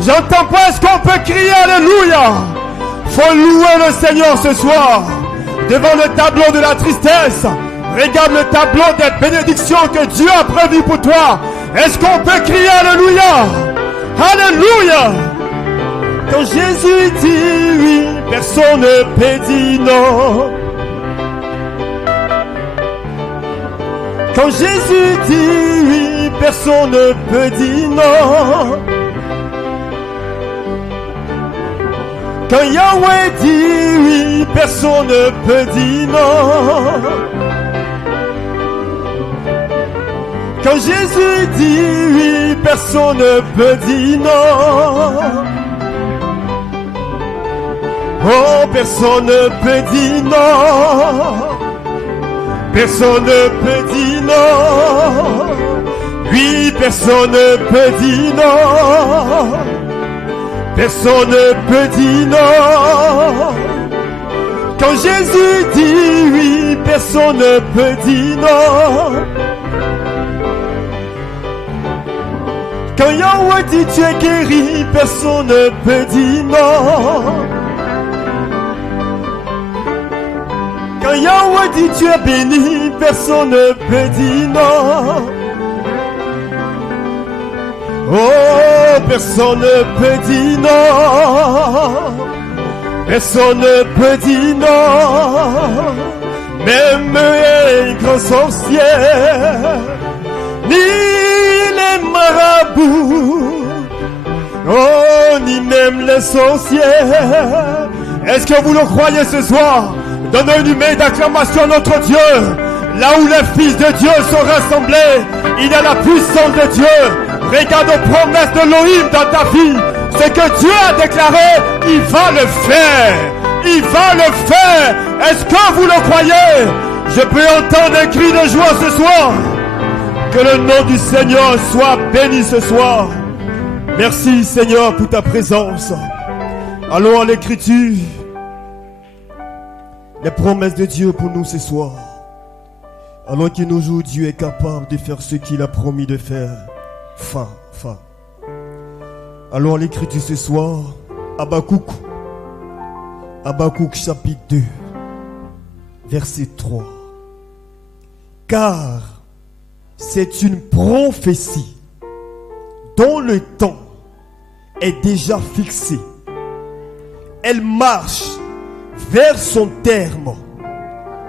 J'entends pas, est-ce qu'on peut crier Alléluia? Faut louer le Seigneur ce soir. Devant le tableau de la tristesse, regarde le tableau des bénédictions que Dieu a prévues pour toi. Est-ce qu'on peut crier Alléluia? Alléluia! Quand Jésus dit oui, personne ne peut dire non. Quand Jésus dit oui, personne ne peut dire non. Quand Yahweh dit oui, personne ne peut dire non. Quand Jésus dit oui, personne ne peut dire non. Oh, personne ne peut dire non. Personne ne peut dire non. Oui, personne ne peut dire non. Personne ne peut dire non. Quand Jésus dit oui, personne ne peut dire non. Quand Yahweh dit tu es guéri, personne ne peut dire non. Quand Yahweh dit tu es béni, personne ne peut dire non. Oh, personne ne peut dire non. Personne ne peut dire non. Même les grands sorciers, ni les marabouts, oh, ni même les sorciers. Est-ce que vous le croyez ce soir? Donnez une main d'acclamation à notre Dieu. Là où les fils de Dieu sont rassemblés, il y a la puissance de Dieu. Regarde aux promesses de l'Élohim dans ta vie. Ce que Dieu a déclaré, il va le faire. Il va le faire. Est-ce que vous le croyez? Je peux entendre un cri de joie ce soir. Que le nom du Seigneur soit béni ce soir. Merci Seigneur pour ta présence. Allons à l'écriture. Les promesses de Dieu pour nous ce soir. Alors que nos jours, Dieu est capable de faire ce qu'il a promis de faire. Fin. Allons à l'écriture ce soir. Habakkuk chapitre 2, verset 3. Car c'est une prophétie dont le temps est déjà fixé. Elle marche vers son terme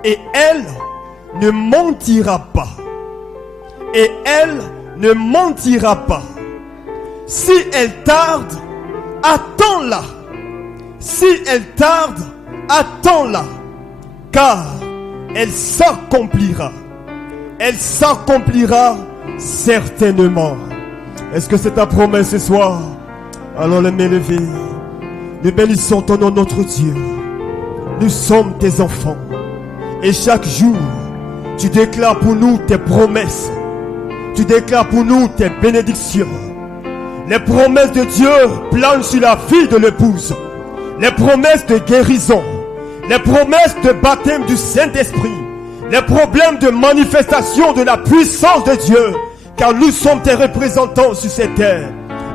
et elle ne mentira pas. Et elle ne mentira pas. Si elle tarde, attends-la. Si elle tarde, attends-la. Car elle s'accomplira. Elle s'accomplira certainement. Est-ce que c'est ta promesse ce soir? Alors les mains levées. Nous bénissons ton nom, notre Dieu. Nous sommes tes enfants. Et chaque jour, tu déclares pour nous tes promesses. Tu déclares pour nous tes bénédictions. Les promesses de Dieu planent sur la vie de l'épouse. Les promesses de guérison. Les promesses de baptême du Saint-Esprit. Les problèmes de manifestation de la puissance de Dieu. Car nous sommes tes représentants sur cette terre.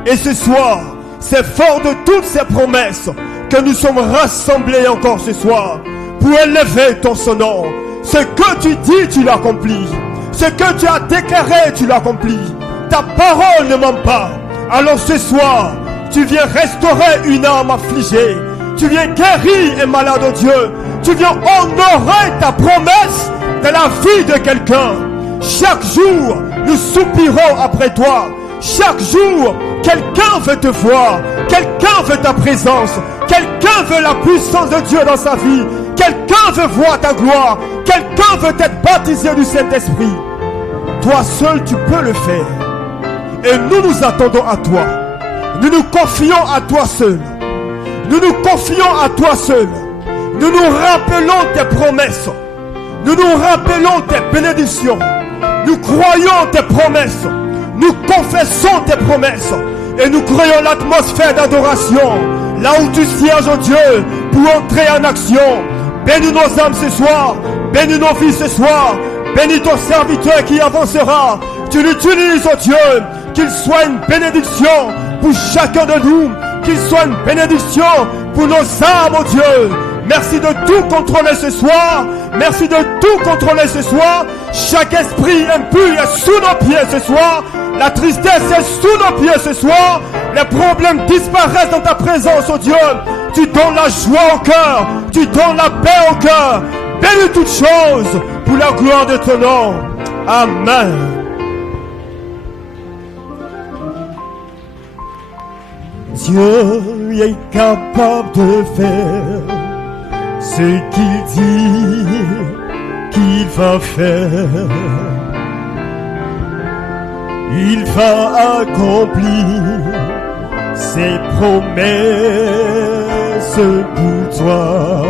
Et ce soir, c'est fort de toutes ces promesses que nous sommes rassemblés encore ce soir pour élever ton nom. Ce que tu dis, tu l'accomplis. Ce que tu as déclaré, tu l'accomplis. Ta parole ne ment pas. Alors ce soir, tu viens restaurer une âme affligée. Tu viens guérir un malade, oh Dieu. Tu viens honorer ta promesse dans la vie de quelqu'un. Chaque jour, nous soupirons après toi. Chaque jour, quelqu'un veut te voir. Quelqu'un veut ta présence. Quelqu'un veut la puissance de Dieu dans sa vie. Quelqu'un veut voir ta gloire. Quelqu'un veut être baptisé du Saint-Esprit. Toi seul, tu peux le faire. Et nous nous attendons à toi. Nous nous confions à toi seul. Nous nous confions à toi seul. Nous nous rappelons tes promesses. Nous nous rappelons tes bénédictions. Nous croyons tes promesses. Nous confessons tes promesses. Et nous créons l'atmosphère d'adoration. Là où tu sièges, oh Dieu, pour entrer en action. Bénis nos âmes ce soir. Bénis nos vies ce soir. Bénis ton serviteur qui avancera. Tu l'utilises, oh Dieu, qu'il soit une bénédiction pour chacun de nous, qu'il soit une bénédiction pour nos âmes, oh Dieu. Merci de tout contrôler ce soir. Merci de tout contrôler ce soir. Chaque esprit impur est sous nos pieds ce soir. La tristesse est sous nos pieds ce soir. Les problèmes disparaissent dans ta présence, oh Dieu. Tu donnes la joie au cœur. Tu donnes la paix au cœur. Bénis toutes choses pour la gloire de ton nom. Amen. Dieu est capable de faire ce qu'il dit qu'il va faire. Il va accomplir ses promesses pour toi.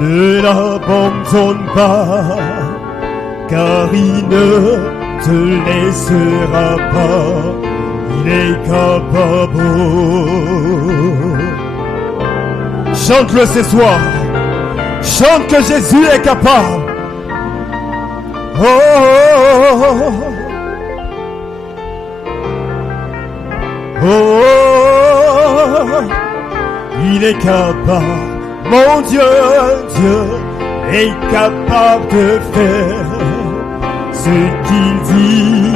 Ne l'abandonne pas, car il ne te laissera pas. Il est capable. Chante-le ce soir. Chante que Jésus est capable. Oh, oh, oh, il est capable. Mon Dieu, Dieu est capable de faire ce qu'il dit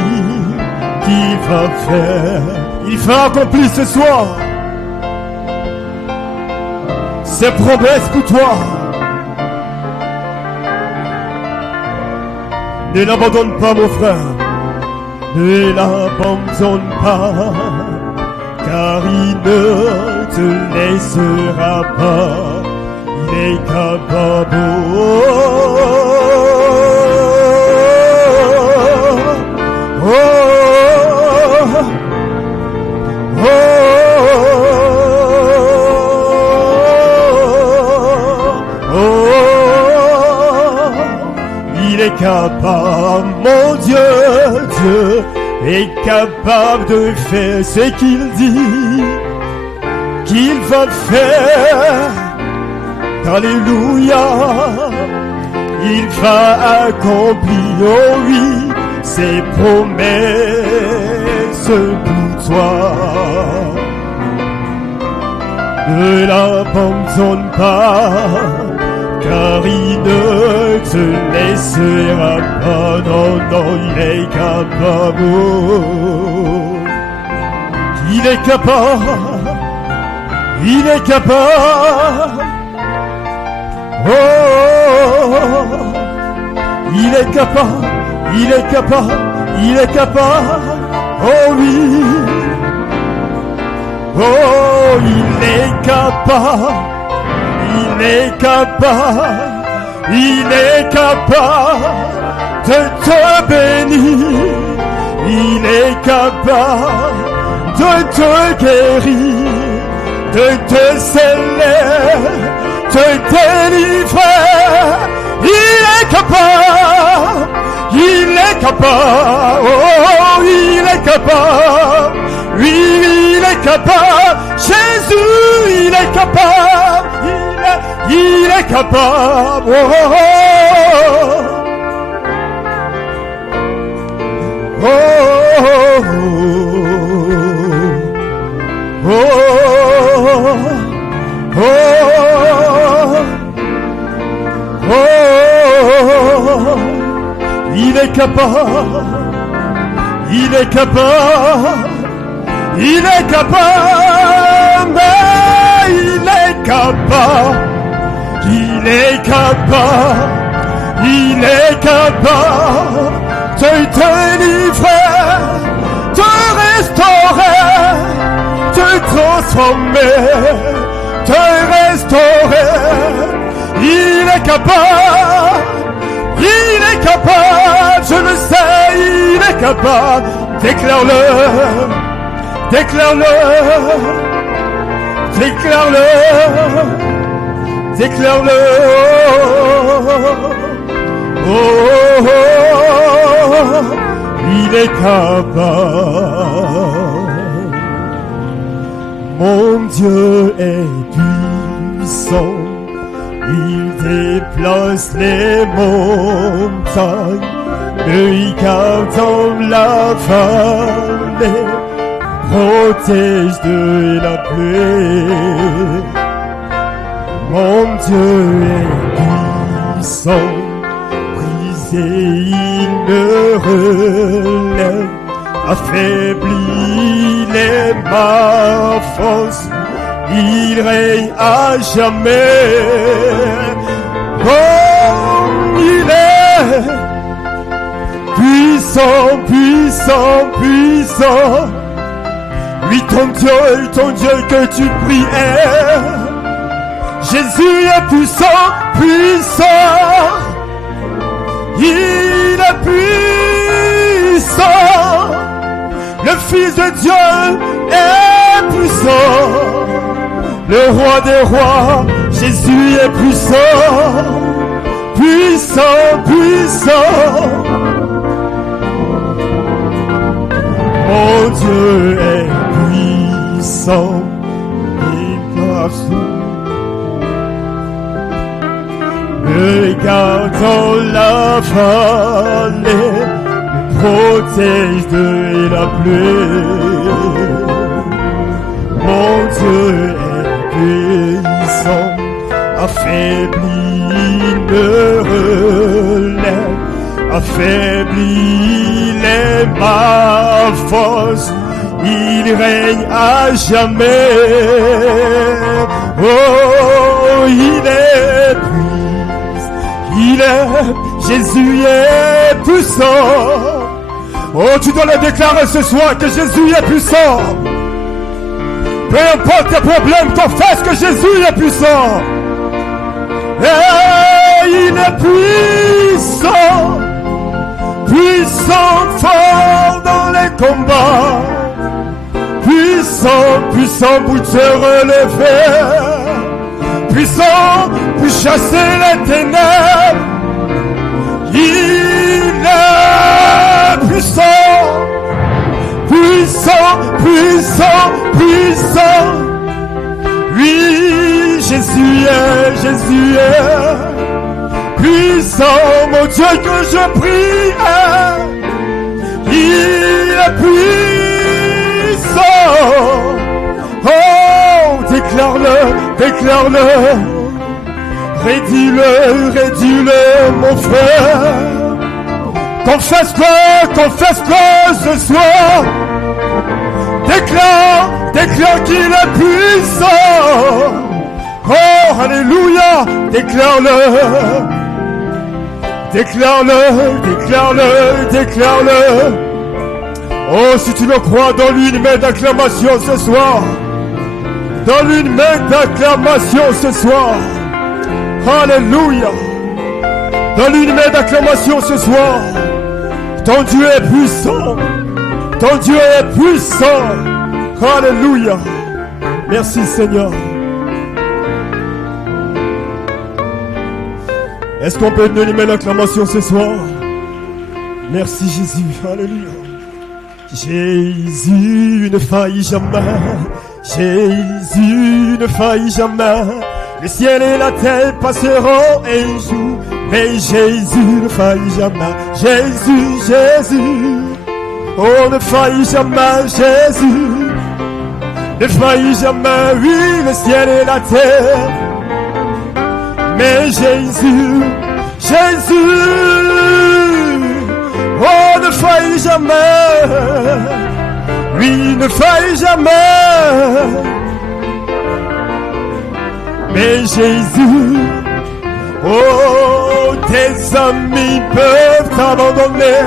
qu'il va faire. Il va accomplir ce soir ses promesses pour toi. Ne l'abandonne pas, mon frère. Ne l'abandonne pas, car il ne te laissera pas. Il est capable. Oh, oh, oh, oh, il est capable, mon Dieu, Dieu est capable de faire ce qu'il dit qu'il va faire. Alléluia, il va accomplir, oh oui, ses promesses pour toi. Ne l'abandonne pas, car il ne te laissera pas. Non, non, il est capable. Il est capable. Il est capable. Oh, il est capable, il est capable, il est capable, oh oui, oh, il est capable, il est capable, il est capable de te bénir, il est capable de te guérir, de te sceller, te délivrer. Il est capable, il est capable, oh, il est capable, oui, il est capable, Jésus, il est capable, il est capable, oh, oh, oh, oh, oh, oh. Il est capable, il est capable, il est capable, mais il est capable, il est capable, il est capable de te délivrer, de restaurer, de transformer, de restaurer. Il est capable, il est capable, je le sais, il est capable. Déclare-le, déclare-le, déclare-le, déclare-le. Oh, oh, oh, il est capable. Mon Dieu est puissant. Il déplace les montagnes me garde dans la vallée, protège de la pluie. Mon Dieu est puissant, brisé il me relève, affaibli il est ma force, il règne à jamais. Oh, il est puissant, puissant, puissant. Oui, ton Dieu que tu priais. Jésus est puissant, puissant. Il est puissant. Le Fils de Dieu est puissant. Le Roi des rois, Jésus est puissant. Puissant, puissant. Mon Dieu est puissant. Me garde dans la vallée, me protège de la pluie. Mon Dieu est puissant, affaibli il me relève, affaibli il est ma force, il règne à jamais. Oh, il est puissant, il est, Jésus est puissant. Oh, tu dois le déclarer ce soir que Jésus est puissant. Peu importe tes problèmes, confesse que Jésus est puissant. Et il est puissant, puissant, fort dans les combats, puissant, puissant pour te relever, puissant pour chasser les ténèbres. Il est puissant, puissant, puissant, puissant. Oui, Jésus est puissant, mon Dieu que je prie. Il est puissant. Oh, déclare-le, déclare-le. Rédis-le, mon frère. Confesse-le ce soir. Déclare qu'il est puissant. Oh, alléluia, déclare-le. Déclare-le. Oh, si tu le crois, donne-lui une main d'acclamation ce soir. Donne-lui une main d'acclamation ce soir. Alléluia. Donne-lui une main d'acclamation ce soir. Ton Dieu est puissant. Ton Dieu est puissant. Alléluia. Merci Seigneur. Est-ce qu'on peut donner une main d'acclamation ce soir? Merci Jésus. Alléluia. Jésus ne faillit jamais. Jésus ne faillit jamais. Le ciel et la terre passeront un jour, mais Jésus ne faillit jamais. Jésus, oh ne faillit jamais. Jésus ne faillit jamais. Oui, le ciel et la terre, mais Jésus, oh ne faillit jamais. Oui, ne faillit jamais. Mais Jésus, oh, tes amis peuvent t'abandonner,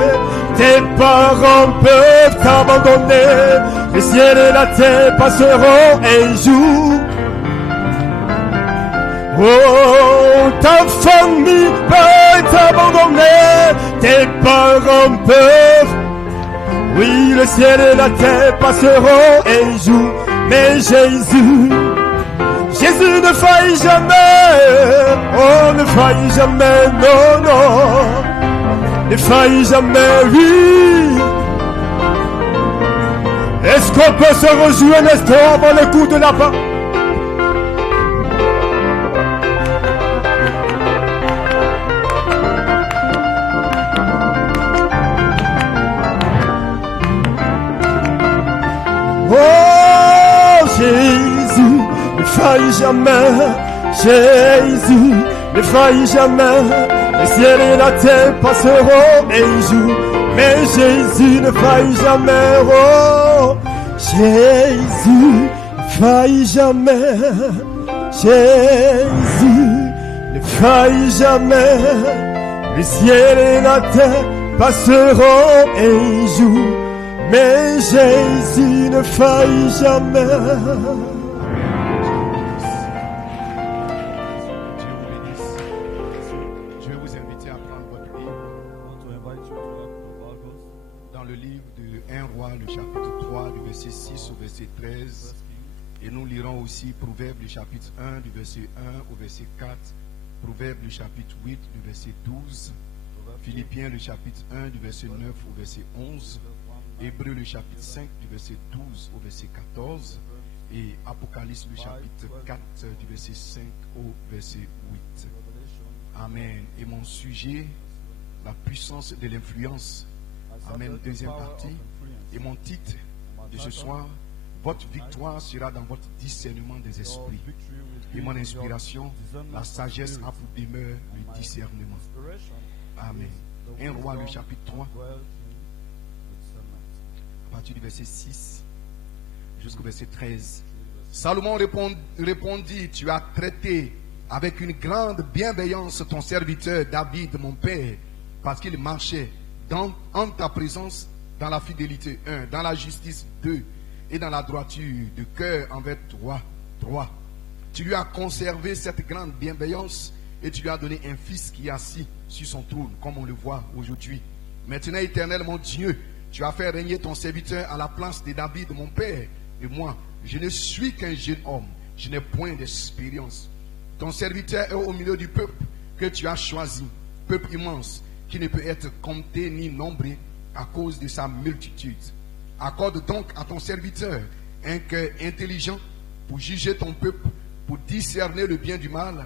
tes parents peuvent t'abandonner, le ciel et la terre passeront un jour. Oh, ta famille peut t'abandonner, tes parents peuvent. Oui, le ciel et la terre passeront un jour, mais Jésus ne faillit jamais. Oh, ne faillit jamais, non. Ne faillit jamais, oui. Est-ce qu'on peut se réjouir un instant avant le coup de la fin? Jésus ne faillit jamais. Jésus ne faillit jamais. Le ciel et la terre passeront un jour, mais Jésus ne faillit jamais. Oh, Jésus ne faillit jamais. Jésus ne faillit jamais. Le ciel et la terre passeront un jour, mais Jésus ne faillit jamais. Je vais vous inviter à prendre votre livre. Dans le livre de 1 Roi, le chapitre 3, du verset 6 au verset 13. Et nous lirons aussi Proverbes, le chapitre 1, du verset 1 au verset 4. Proverbes, le chapitre 8, du verset 12. Philippiens, le chapitre 1, du verset 9 au verset 11. Hébreux, le chapitre 5, du verset 12 au verset 14. Et Apocalypse, le chapitre 4, du verset 5 au verset 8. Amen. Et mon sujet, la puissance de l'influence. Amen. Deuxième partie. Et mon titre de ce soir, votre victoire sera dans votre discernement des esprits. Et mon inspiration, la sagesse a pour demeure le discernement. Amen. 1 Roi, le chapitre 3, à partir du verset 6 jusqu'au verset 13. Salomon répondit, tu as traité avec une grande bienveillance ton serviteur David, mon père, parce qu'il marchait en ta présence dans la fidélité, 1, dans la justice, 2, et dans la droiture de cœur envers toi, 3. Tu lui as conservé cette grande bienveillance et tu lui as donné un fils qui est assis sur son trône, comme on le voit aujourd'hui. Maintenant, Éternel, mon Dieu, tu as fait régner ton serviteur à la place de David, mon père. Et moi, je ne suis qu'un jeune homme, je n'ai point d'expérience. Ton serviteur est au milieu du peuple que tu as choisi, peuple immense, qui ne peut être compté ni nombré à cause de sa multitude. Accorde donc à ton serviteur un cœur intelligent pour juger ton peuple, pour discerner le bien du mal,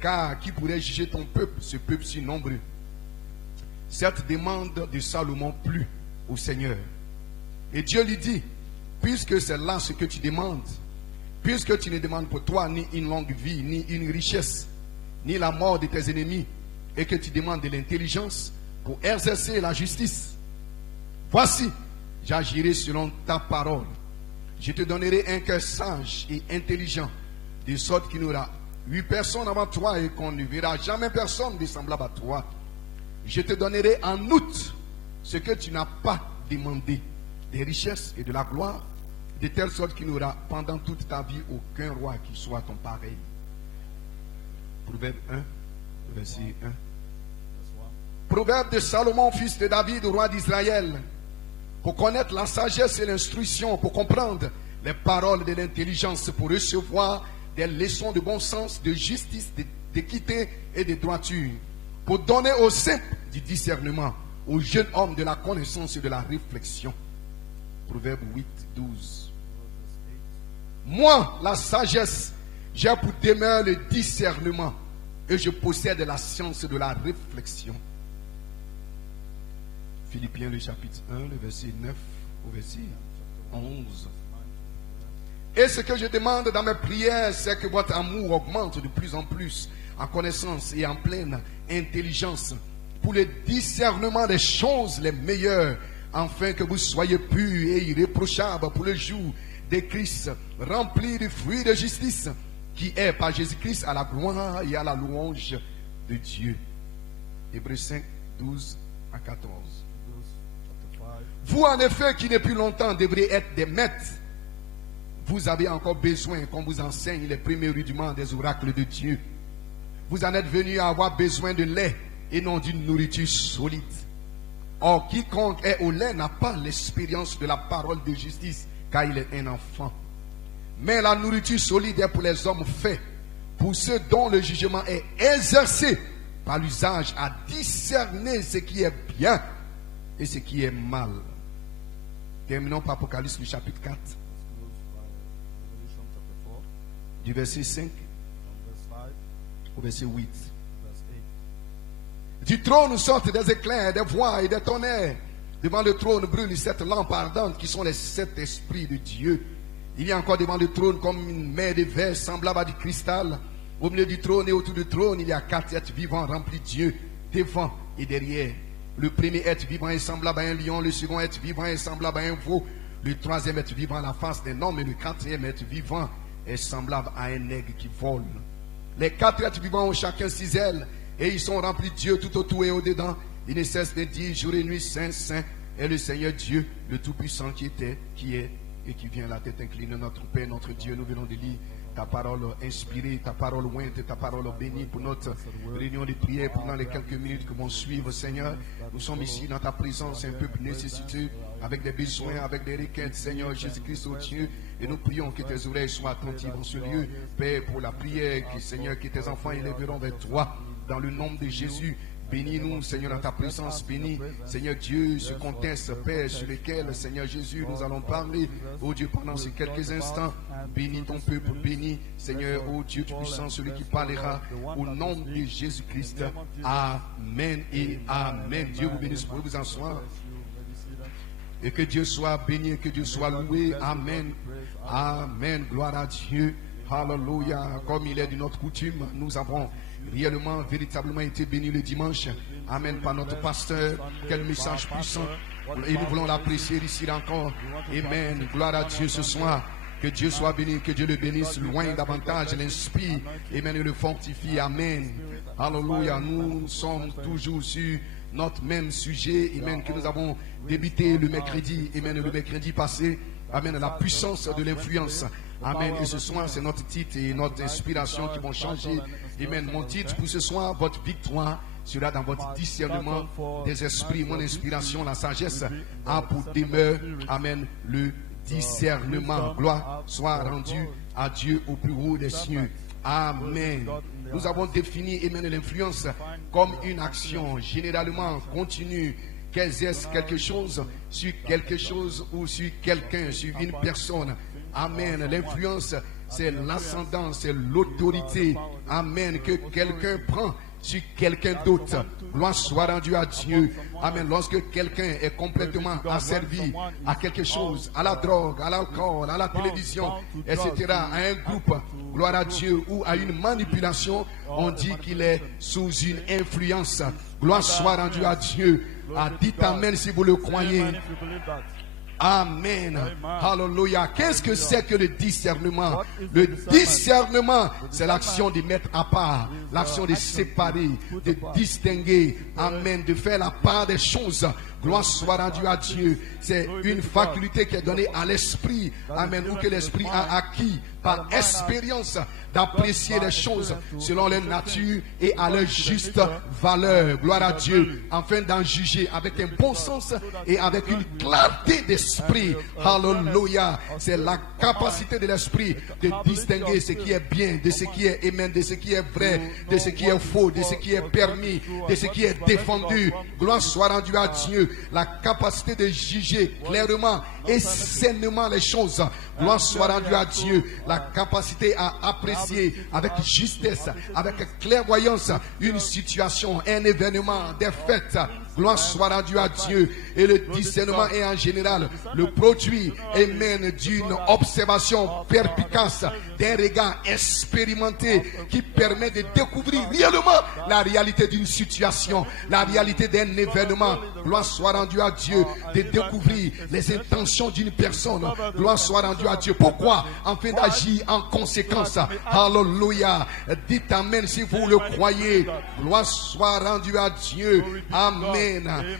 car qui pourrait juger ton peuple, ce peuple si nombreux? Cette demande de Salomon plut au Seigneur. Et Dieu lui dit, puisque c'est là ce que tu demandes, puisque tu ne demandes pour toi ni une longue vie, ni une richesse, ni la mort de tes ennemis, et que tu demandes de l'intelligence pour exercer la justice, voici, j'agirai selon ta parole. Je te donnerai un cœur sage et intelligent, de sorte qu'il n'y aura 8 personnes avant toi et qu'on ne verra jamais personne de semblable à toi. Je te donnerai en outre ce que tu n'as pas demandé, des richesses et de la gloire, de telle sorte qu'il n'y aura pendant toute ta vie aucun roi qui soit ton pareil. Proverbe 1, verset 1. Proverbe de Salomon, fils de David, roi d'Israël, pour connaître la sagesse et l'instruction, pour comprendre les paroles de l'intelligence, pour recevoir des leçons de bon sens, de justice, d'équité et de droiture, pour donner aux simples du discernement, aux jeunes hommes de la connaissance et de la réflexion. Proverbe 8, 12. Moi, la sagesse, j'ai pour demeure le discernement et je possède la science de la réflexion. Philippiens, le chapitre 1, le verset 9 au verset 11. Et ce que je demande dans mes prières, c'est que votre amour augmente de plus en plus en connaissance et en pleine intelligence pour le discernement des choses les meilleures, afin que vous soyez purs et irréprochables pour le jour de Christ, remplis du fruit de justice qui est par Jésus-Christ à la gloire et à la louange de Dieu. Hébreux 5, 12 à 14. Vous en effet qui depuis longtemps devriez être des maîtres, vous avez encore besoin qu'on vous enseigne les premiers rudiments des oracles de Dieu. Vous en êtes venus à avoir besoin de lait et non d'une nourriture solide. Or, quiconque est au lait n'a pas l'expérience de la parole de justice, car il est un enfant. Mais la nourriture solide est pour les hommes faits, pour ceux dont le jugement est exercé par l'usage à discerner ce qui est bien et ce qui est mal. Terminons par Apocalypse, le chapitre 4. Du verset 5 au verset 8. Du trône sortent des éclairs, des voix et des tonnerres. Devant le trône brûlent 7 lampes ardentes qui sont les 7 esprits de Dieu. Il y a encore devant le trône comme une mer de verre semblable à du cristal. Au milieu du trône et autour du trône, il y a 4 êtres vivants remplis de Dieu, devant et derrière. Le premier être vivant est semblable à un lion, le second être vivant est semblable à un veau, le troisième être vivant à la face d'un homme et le quatrième être vivant est semblable à un aigle qui vole. Les 4 êtres vivants ont chacun 6 ailes et ils sont remplis de Dieu tout autour et au-dedans. Ils ne cessent de dire jour et nuit, Saint, Saint est le Seigneur Dieu, le Tout-Puissant qui était, qui est et qui vient, la tête inclinée. Notre Père, notre Dieu, nous venons de lire ta parole inspirée, ta parole ointe, ta parole bénie pour notre réunion de prière pendant les quelques minutes que vont suivre, Seigneur. Nous sommes ici dans ta présence, un peuple nécessiteux, avec des besoins, avec des requêtes, Seigneur Jésus-Christ, oh Dieu. Et nous prions que tes oreilles soient attentives en ce lieu, Père, pour la prière, Seigneur, que tes enfants élèveront vers toi, dans le nom de Jésus. Bénis-nous, Seigneur, dans ta présence. Bénis, Seigneur Dieu, ce contexte, Père, sur lequel, Seigneur Jésus, nous allons parler. Oh Dieu, pendant ces quelques instants, bénis ton peuple, bénis, Seigneur, oh Dieu puissant, celui qui parlera au nom de Jésus-Christ. Amen et Amen. Dieu vous bénisse pour vous asseoir. Et que Dieu soit béni, et que Dieu soit loué. Amen. Amen. Gloire à Dieu. Hallelujah. Comme il est de notre coutume, nous avons réellement, véritablement été bénis le dimanche. Amen. Par notre pasteur. Quel message puissant. Et nous voulons l'apprécier ici encore. Amen. Gloire à Dieu ce soir. Que Dieu soit béni, que Dieu le bénisse loin davantage, l'inspire. Amen. Et le fortifie. Amen. Alléluia. Nous sommes toujours sur notre même sujet. Amen. Que nous avons débuté le mercredi. Amen. Le mercredi passé. Amen. La puissance de l'influence. Amen. Et ce soir, c'est notre titre et notre inspiration qui vont changer. Amen. Mon titre pour ce soir, votre victoire sera dans votre discernement des esprits. Mon inspiration, la sagesse a pour demeure, amen, le discernement. Gloire soit rendue à Dieu au plus haut des cieux. Amen. Nous avons défini, amen, l'influence comme une action généralement continue qui exerce quelque chose ou sur quelqu'un, sur une personne. Amen. L'influence, c'est l'ascendant, c'est l'autorité. Amen. Que quelqu'un prend sur quelqu'un d'autre. Gloire soit rendue à Dieu. Amen. Lorsque quelqu'un est complètement asservi à quelque chose, à la drogue, à l'alcool, à la télévision, etc., à un groupe, gloire à Dieu, ou à une manipulation, on dit qu'il est sous une influence. Gloire soit rendue à Dieu. Dites Amen si vous le croyez. Amen. Alléluia. Qu'est-ce que c'est que le discernement? Le discernement, c'est l'action de mettre à part, l'action de séparer, de distinguer. Amen. De faire la part des choses. Gloire soit rendue à Dieu. C'est une faculté qui est donnée à l'esprit. Amen. Ou que l'esprit a acquis par expérience d'apprécier les choses selon leur nature et à leur juste valeur. Gloire à Dieu. Afin d'en juger avec un bon sens et avec une clarté d'esprit. Hallelujah. C'est la capacité de l'esprit de distinguer ce qui est bien, de ce qui est amen, de ce qui est vrai, de ce qui est faux, de ce qui est permis, de ce qui est défendu. Gloire soit rendue à Dieu. La capacité de juger clairement et sainement les choses. Gloire soit rendue à Dieu. La capacité à apprécier avec justesse, avec clairvoyance une situation, un événement, des fêtes. Gloire soit rendue à Dieu. Et le discernement est en général le produit, amen, d'une observation perspicace, d'un regard expérimenté qui permet de découvrir réellement la réalité d'une situation, la réalité d'un événement. Gloire soit rendue à Dieu. De découvrir les intentions d'une personne. Gloire soit rendue à Dieu. Pourquoi? Afin d'agir en conséquence. Alléluia. Dites Amen si vous le croyez. Gloire soit rendue à Dieu. Amen.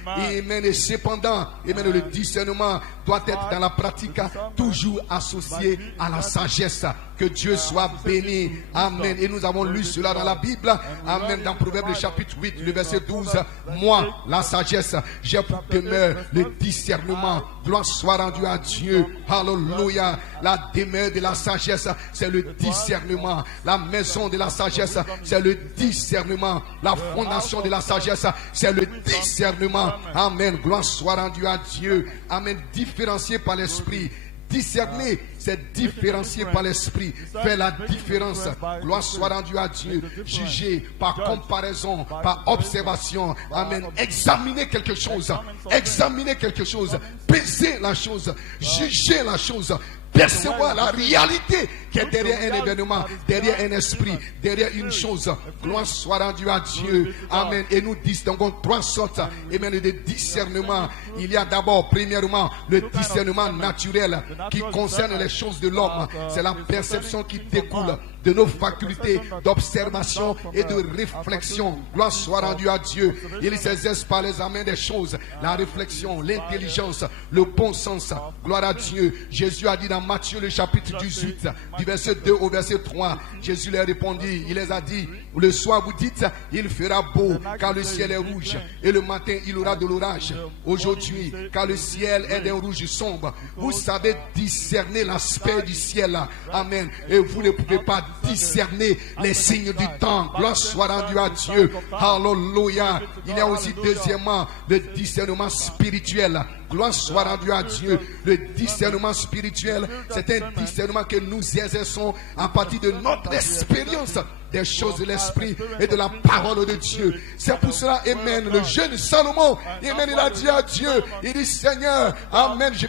Amen. Et cependant, amen, le discernement doit être dans la pratique toujours associé à la sagesse. Que Dieu soit béni. Amen. Et nous avons lu cela dans la Bible. Amen. Dans Proverbe chapitre 8, le verset 12. Moi, la sagesse, j'ai pour demeure le discernement. Gloire soit rendue à Dieu. Alléluia. La demeure de la sagesse, c'est le discernement. La maison de la sagesse, c'est le discernement. La fondation de la sagesse, c'est le discernement. Amen. Gloire soit rendue à Dieu. Amen. Différencié par l'esprit. Discerner, c'est différencier par l'esprit, faire la différence. Gloire soit rendue à Dieu. Juger par comparaison, par observation. Amen. Examiner quelque chose. Examiner quelque chose. Peser la chose. Juger la chose. percevoir la réalité qui est derrière un événement, derrière un esprit, derrière une chose. Gloire soit rendue à Dieu. Amen. Et nous distinguons trois sortes de discernement. Il y a d'abord, premièrement, le discernement naturel qui concerne les choses de l'homme. C'est la perception qui découle de nos facultés d'observation et de réflexion. Gloire soit rendue à Dieu. Il s'exerce par les amens des choses, la réflexion, l'intelligence, le bon sens. Gloire à Dieu. Jésus a dit dans Matthieu le chapitre 18, du verset 2 au verset 3, Jésus leur répondit, il les a dit, le soir vous dites, il fera beau car le ciel est rouge, et le matin il aura de l'orage. Aujourd'hui, car le ciel est d'un rouge sombre, vous savez discerner l'aspect du ciel. Amen. Et vous ne pouvez pas discerner les signes du temps. Gloire soit rendue à Dieu. Alléluia. Il y a aussi deuxièmement le discernement spirituel. Gloire soit rendue à Dieu. Le discernement spirituel, c'est un discernement que nous exerçons à partir de notre expérience des choses de l'esprit et de la parole de Dieu. C'est pour cela, amen, le jeune Salomon, amen, il a dit à Dieu, il dit, Seigneur, amen, je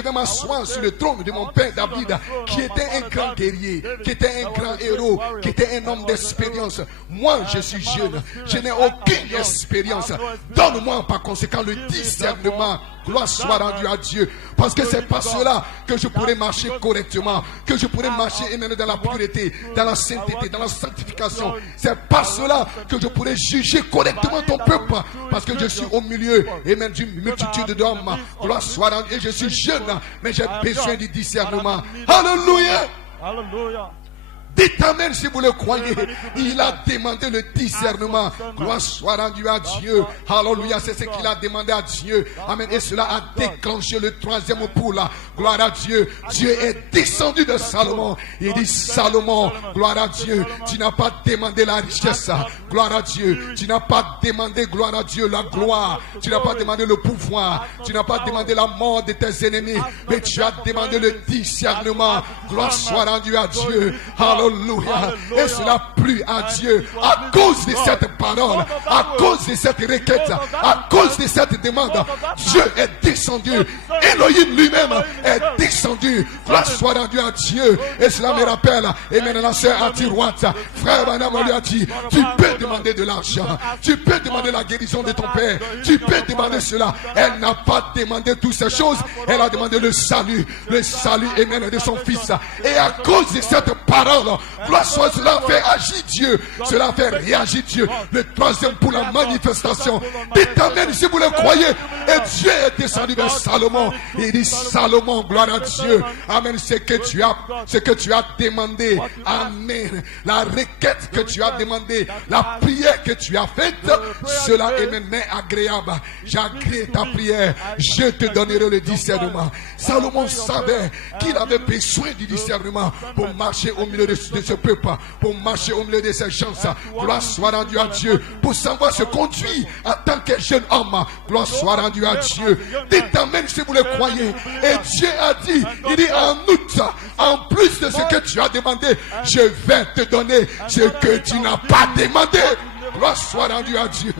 vais m'asseoir sur le trône de mon père David, qui était un grand guerrier, qui était un grand héros, qui était un homme d'expérience. Moi, je suis jeune, je n'ai aucune expérience. Donne-moi par conséquent le discernement. Gloire soit rendue à Dieu. Parce que c'est par cela que je pourrais marcher correctement, que je pourrais marcher dans la pureté, dans la sainteté, dans la sanctification. C'est par cela que je pourrais juger correctement ton peuple. Parce que je suis au milieu d'une multitude d'hommes. Gloire soit rendue. Et je suis jeune, mais j'ai besoin du discernement. Alléluia. Alléluia. Dites amen si vous le croyez. Il a demandé le discernement. Gloire soit rendue à Dieu. Alléluia, c'est ce qu'il a demandé à Dieu. Amen. Et cela a déclenché le troisième poule. Gloire à Dieu. Dieu est descendu de Salomon. Il dit, Salomon, gloire à Dieu, tu n'as pas demandé la richesse. Gloire à Dieu. Tu n'as pas demandé, gloire à Dieu, la gloire. Tu n'as pas demandé le pouvoir. Tu n'as pas demandé la mort de tes ennemis. Mais tu as demandé le discernement. Gloire soit rendue à Dieu. Alléluia. Et cela plut à Dieu à cause de cette parole, à cause de cette requête, à cause de cette demande. Dieu est descendu. Elohim lui-même est descendu. Gloire soit rendue à Dieu. Et cela me rappelle, et maintenant la sœur Atirouate, frère Banam lui a dit, tu peux demander de l'argent, tu peux demander la guérison de ton père, tu peux demander cela. Elle n'a pas demandé toutes ces choses, elle a demandé le salut amen, de son fils. Et à cause de cette parole, gloire soit, cela fait agir Dieu, cela fait réagir Dieu. Le troisième pour la manifestation. Dites amen si vous le croyez. Et Dieu est descendu vers Salomon. Il dit, Salomon, gloire à Dieu. Amen, ce que tu as demandé. Amen. La requête que tu as demandé, la prière que tu as faite, cela est maintenant agréable. J'agrée ta prière. Je te donnerai le discernement. Salomon savait qu'il avait besoin du discernement pour marcher au milieu de ce peuple, pour marcher au milieu de ces gens. Gloire soit rendue à Dieu, pour savoir se conduire en tant que jeune homme. Gloire soit rendue à Dieu. Dites amen si vous le croyez. Et Dieu a dit, il dit en outre, en plus de ce que tu as demandé, je vais te donner ce que tu n'as pas demandé. Gloire soit rendue à Dieu.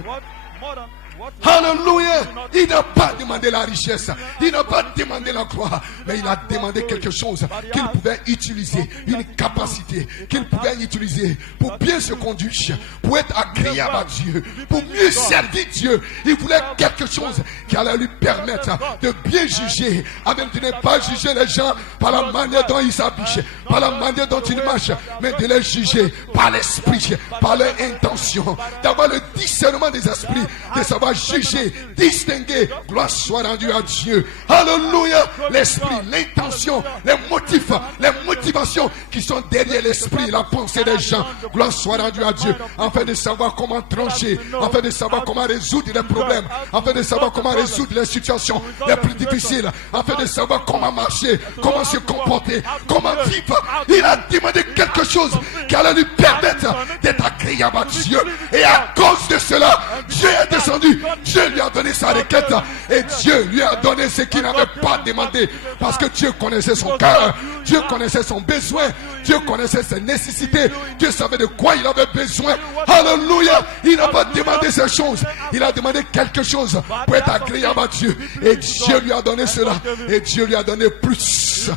Alléluia. Il n'a pas demandé la richesse, il n'a pas demandé la gloire, mais il a demandé quelque chose qu'il pouvait utiliser, une capacité qu'il pouvait utiliser pour bien se conduire, pour être agréable à Dieu, pour mieux servir Dieu. Il voulait quelque chose qui allait lui permettre de bien juger, afin de ne pas juger les gens par la manière dont ils s'habillent, par la manière dont ils marchent, mais de les juger par l'esprit, par leur intention, d'avoir le discernement des esprits, de savoir juger, distinguer. Gloire soit rendue à Dieu. Alléluia. L'esprit, l'intention, les motifs, les motivations qui sont derrière l'esprit, la pensée des gens. Gloire soit rendue à Dieu, afin de savoir comment trancher, afin de savoir comment résoudre les problèmes, afin de savoir comment résoudre les situations les plus difficiles, afin de savoir comment marcher, comment se comporter, comment vivre. Il a demandé quelque chose qui allait lui permettre d'être agréable à Dieu. Et à cause de cela, Dieu est descendu. Dieu lui a donné sa requête et Dieu lui a donné ce qu'il n'avait pas demandé, parce que Dieu connaissait son cœur, Dieu connaissait son besoin. Dieu connaissait ses nécessités. Dieu savait de quoi il avait besoin. Alléluia. Il n'a pas demandé ces choses. Il a demandé quelque chose pour être agréable à Dieu. Et Dieu lui a donné cela. Et Dieu lui a donné plus.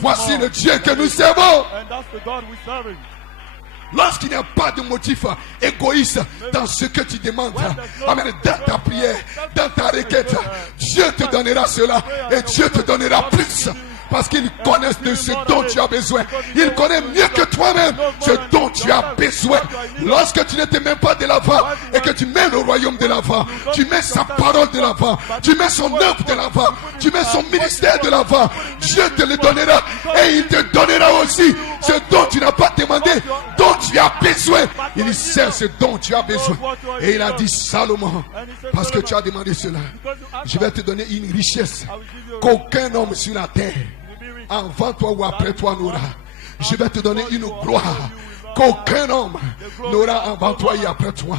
Voici le Dieu que nous servons. Lorsqu'il n'y a pas de motif égoïste dans ce que tu demandes, amen, dans ta prière, dans ta requête, Dieu te donnera cela et Dieu te donnera plus. Parce qu'il connaît de ce dont tu as besoin. Il connaît mieux que toi-même ce dont tu as besoin. Lorsque tu ne te mets pas de l'avant et que tu mets le royaume de l'avant, tu mets sa parole de l'avant, tu mets son œuvre de l'avant, tu mets son ministère de l'avant, Dieu te le donnera et il te donnera aussi ce dont tu n'as pas demandé, dont tu as besoin. Il sait ce dont tu as besoin. Et il a dit, Salomon, parce que tu as demandé cela, je vais te donner une richesse qu'aucun homme sur la terre avant toi ou après toi n'aura. Je vais te donner une gloire qu'aucun homme n'aura avant toi et après toi.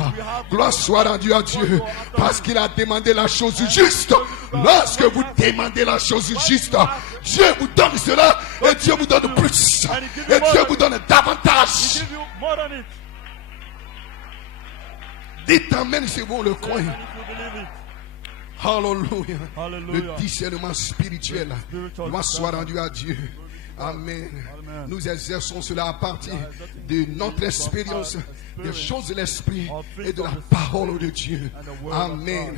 Gloire soit rendue à Dieu parce qu'il a demandé la chose juste. Lorsque vous demandez la chose juste, Dieu vous donne cela et Dieu vous donne plus et Dieu vous donne davantage. Dites amen si vous le croyez. Hallelujah. Le discernement spirituel doit soit rendu à Dieu. Amen. Nous exerçons cela à partir de notre expérience des choses de l'esprit et de la parole de Dieu. Amen.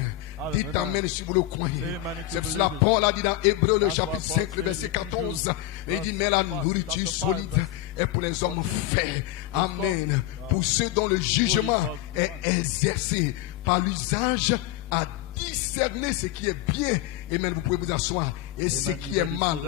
Dites amen si vous le croyez. C'est pour cela Paul a dit dans Hébreux le chapitre 5 le verset 14. Il dit mais la nourriture solide est pour les hommes faits. Amen. Pour ceux dont le jugement est exercé par l'usage à discerner ce qui est bien. Amen. Vous pouvez vous asseoir. Et ce qui est mal.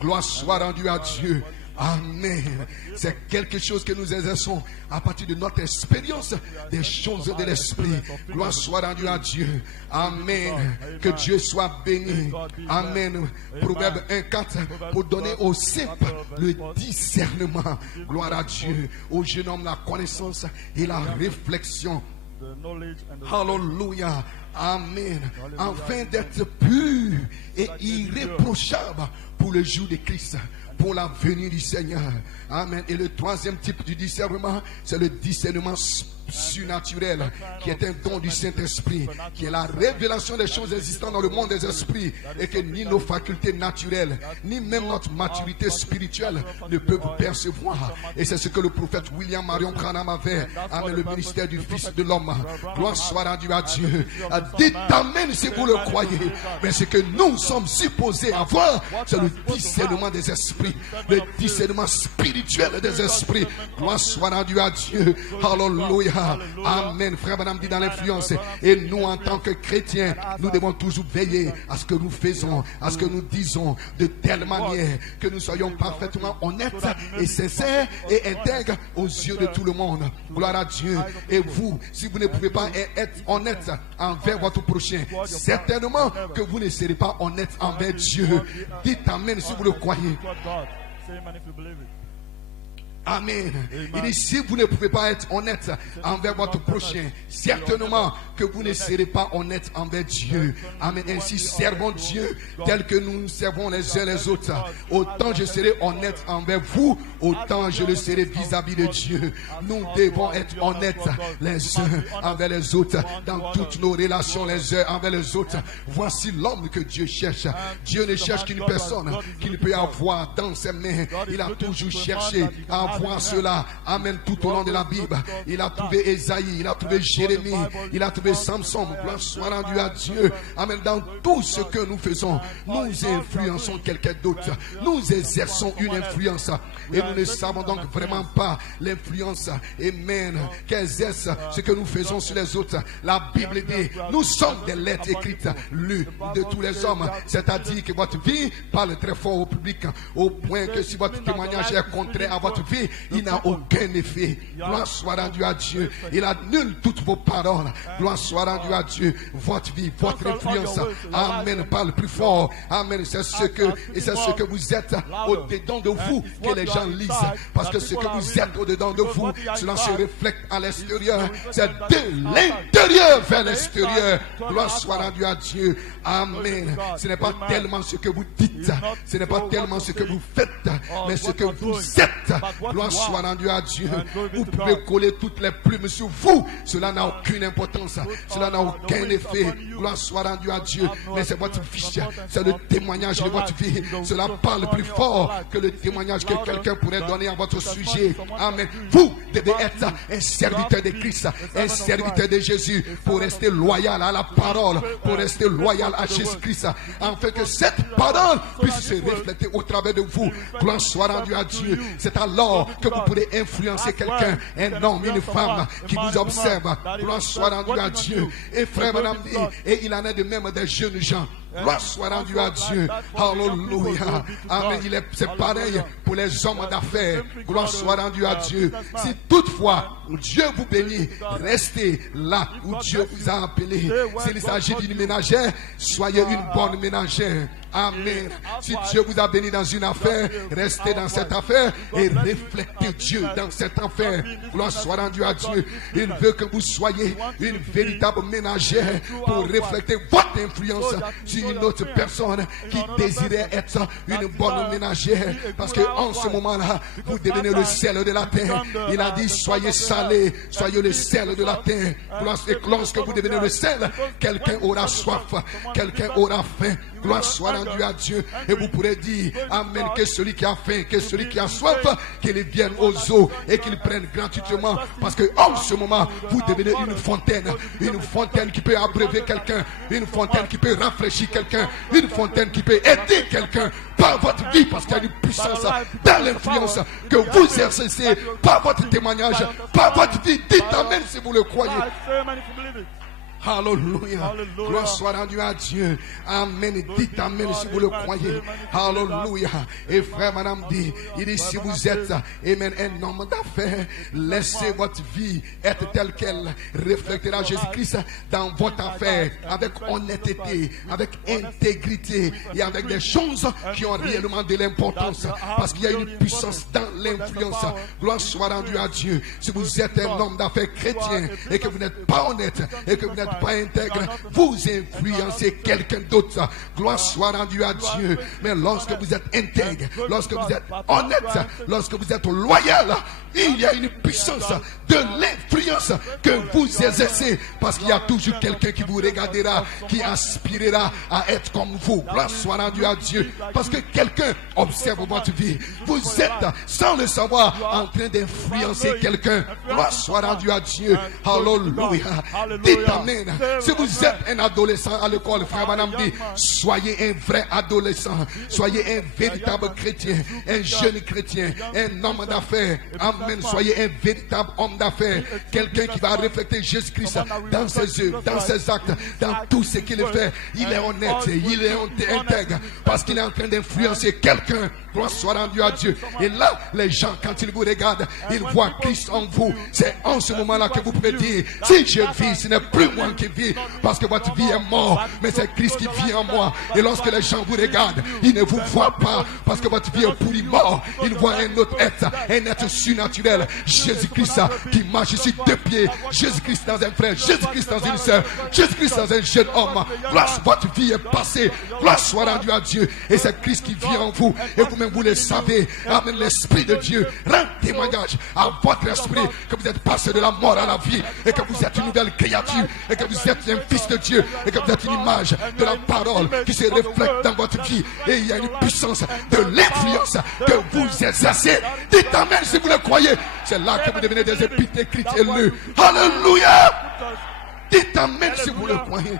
Gloire soit rendue à Dieu. Amen. C'est quelque chose que nous exerçons à partir de notre expérience des choses de l'esprit. Gloire soit rendue à Dieu. Amen. Que Dieu soit béni. Amen. Proverbe 1,4 pour donner aux simples le discernement. Gloire à Dieu. Au jeune homme la connaissance et la réflexion. Hallelujah. Amen. Afin d'être pur et irréprochable pour le jour de Christ, pour la venue du Seigneur. Amen. Et le troisième type du discernement, c'est le discernement surnaturel, qui est un don du Saint-Esprit, qui est la révélation des choses existantes dans le monde des esprits, et que ni nos facultés naturelles, ni même notre maturité spirituelle ne peuvent percevoir. Et c'est ce que le prophète William Marion Branham avait. Amen. Le ministère du Fils de l'homme. Gloire soit rendue à Dieu. Dites amen si vous le croyez. Mais ce que nous sommes supposés avoir, c'est le discernement des esprits, le discernement spirituel des esprits. Gloire soit rendue à Dieu. Hallelujah. Amen. Frère Branham dit dans l'influence. Et nous, en tant que chrétiens, nous devons toujours veiller à ce que nous faisons, à ce que nous disons, de telle manière que nous soyons parfaitement honnêtes et sincères et intègres aux yeux de tout le monde. Gloire à Dieu. Et vous, si vous ne pouvez pas être honnête envers votre prochain, certainement que vous ne serez pas honnête envers Dieu. Dites amen si vous le croyez. Amen. Il dit, si vous ne pouvez pas être honnête envers votre prochain, certainement que vous ne serez pas honnête envers Dieu. Amen. Ainsi, servons Dieu tel que nous servons les uns les autres. Autant je serai honnête envers vous, autant je le serai vis-à-vis de Dieu. Nous devons être honnêtes les uns envers les autres, dans toutes nos relations les uns envers les autres. Voici l'homme que Dieu cherche. Dieu ne cherche qu'une personne qu'il peut avoir dans ses mains. Il a toujours cherché à voir cela. Amen. Tout au long de la Bible, il a trouvé Esaïe, il a trouvé Jérémie, il a trouvé Samson. Gloire soit rendue à Dieu. Amen. Dans tout ce que nous faisons, nous influençons quelqu'un d'autre. Nous exerçons une influence. Et nous ne savons donc vraiment pas l'influence, amen, qu'exerce ce que nous faisons sur les autres. La Bible dit, nous sommes des lettres écrites, lues de tous les hommes. C'est-à-dire que votre vie parle très fort au public, au point que si votre témoignage est contraire à votre vie, parlez, il n'a aucun effet. Gloire soit rendue à Dieu. Il annule toutes vos paroles. Gloire soit rendue à Dieu. Votre vie, votre influence. Amen. Parle plus fort. Amen. C'est ce que vous êtes au-dedans de vous que les gens lisent. Parce que ce que vous êtes au-dedans de vous, cela se reflète à l'extérieur. C'est de l'intérieur vers l'extérieur. Gloire soit rendue à Dieu. Amen. Ce n'est pas tellement ce que vous dites. Ce n'est pas tellement ce que vous faites. Mais ce que vous êtes. Gloire soit rendue à Dieu. Vous pouvez coller toutes les plumes sur vous. Cela n'a aucune importance. Cela n'a aucun effet. Gloire soit rendue à Dieu. Mais c'est votre fiche. C'est le témoignage de votre vie. Cela parle plus fort que le témoignage que quelqu'un pourrait donner à votre sujet. Amen. Vous devez être un serviteur de Christ, un serviteur de Jésus, pour rester loyal à la parole, pour rester loyal à Jésus-Christ, afin que cette parole puisse se refléter au travers de vous. Gloire soit rendue à Dieu. C'est alors que vous pourrez influencer quelqu'un, un homme, une femme qui vous observe. Gloire soit rendue à Dieu. Et frère, madame, et il en est de même des jeunes gens. Gloire soit rendue à Dieu. Alléluia. Amen. C'est pareil pour les hommes d'affaires. Gloire soit rendue à Dieu. Si toutefois Dieu vous bénit, restez là où Dieu vous a appelé. S'il s'agit d'une ménagère, soyez une bonne ménagère. Amen. Si Dieu vous a béni dans une affaire, restez dans cette affaire et reflétez Dieu dans cette affaire. Gloire soit rendue à Dieu. Il veut que vous soyez une véritable ménagère pour refléter votre influence sur une autre personne qui désirait être une bonne ménagère. Parce qu'en ce moment-là, vous devenez le sel de la terre. Il a dit, soyez salés, soyez le sel de la terre. Lorsque vous devenez le sel, quelqu'un aura soif, quelqu'un aura faim. Gloire soit rendue à Dieu. Et vous pourrez dire, amen, que celui qui a faim, que celui qui a soif, qu'il vienne aux eaux et qu'il prenne gratuitement. Parce que en ce moment, vous devenez une fontaine qui peut abreuver quelqu'un, une fontaine qui peut rafraîchir quelqu'un, une fontaine qui peut aider quelqu'un par votre vie, parce qu'il y a une puissance dans l'influence que vous exercez par votre témoignage, par votre vie. Dites amen si vous le croyez. Alléluia. Gloire soit rendue à Dieu. Amen. Dites amen si vous le croyez. Alléluia. Et frère, madame dit, il dit, si vous êtes, amen, un homme d'affaires, laissez votre vie être telle qu'elle reflètera Jésus-Christ dans votre affaire, avec honnêteté, avec intégrité et avec des choses qui ont réellement de l'importance, parce qu'il y a une puissance dans l'influence. Gloire soit rendue à Dieu. Si vous êtes un homme d'affaires chrétien et que vous n'êtes pas honnête et que vous n'êtes pas intègre, vous influencez quelqu'un d'autre. Gloire soit rendue à Dieu. Mais lorsque vous êtes intègre, lorsque vous êtes honnête, lorsque vous êtes loyal, il y a une puissance de l'influence que vous exercez, parce qu'il y a toujours quelqu'un qui vous regardera, qui aspirera à être comme vous. Gloire soit rendue à Dieu, parce que quelqu'un observe votre vie. Vous êtes, sans le savoir, en train d'influencer quelqu'un. Gloire soit rendue à Dieu. Alléluia. Dites amen. Si vous êtes un adolescent à l'école, frère madame dit, soyez un vrai adolescent, soyez un véritable chrétien, un jeune chrétien, un homme d'affaires. Amen. Soyez un véritable homme d'affaires, quelqu'un qui va refléter Jésus-Christ dans ses œuvres, dans ses actes, dans tout ce qu'il fait. Il est honnête, il est intègre, parce qu'il est en train d'influencer quelqu'un. Gloire soit rendue à Dieu. Et là, les gens, quand ils vous regardent, ils voient Christ en vous. C'est en ce moment-là que vous pouvez dire, si je vis, ce n'est plus moi qui vis, parce que votre vie est morte, mais c'est Christ qui vit en moi. Et lorsque les gens vous regardent, ils ne vous voient pas, parce que votre vie est pourrie mort. Ils voient un autre être, un être surnaturel, Jésus-Christ qui marche sur deux pieds, Jésus-Christ dans un frère, Jésus-Christ dans une sœur, Jésus-Christ dans un jeune homme. Gloire, votre vie est passée. Gloire soit rendue à Dieu. Et c'est Christ qui vit en vous. Et vous-même, vous le savez. Amen. L'Esprit de Dieu rend témoignage à votre esprit que vous êtes passé de la mort à la vie, et que vous êtes une nouvelle créature, et que vous êtes un fils de Dieu, et que vous êtes une image de la parole qui se reflète dans votre vie. Et il y a une puissance de l'influence que vous exercez. Dites amen si vous le croyez. C'est là que vous devenez des épîtres écrites élus. Alléluia. Dites amen si vous le croyez.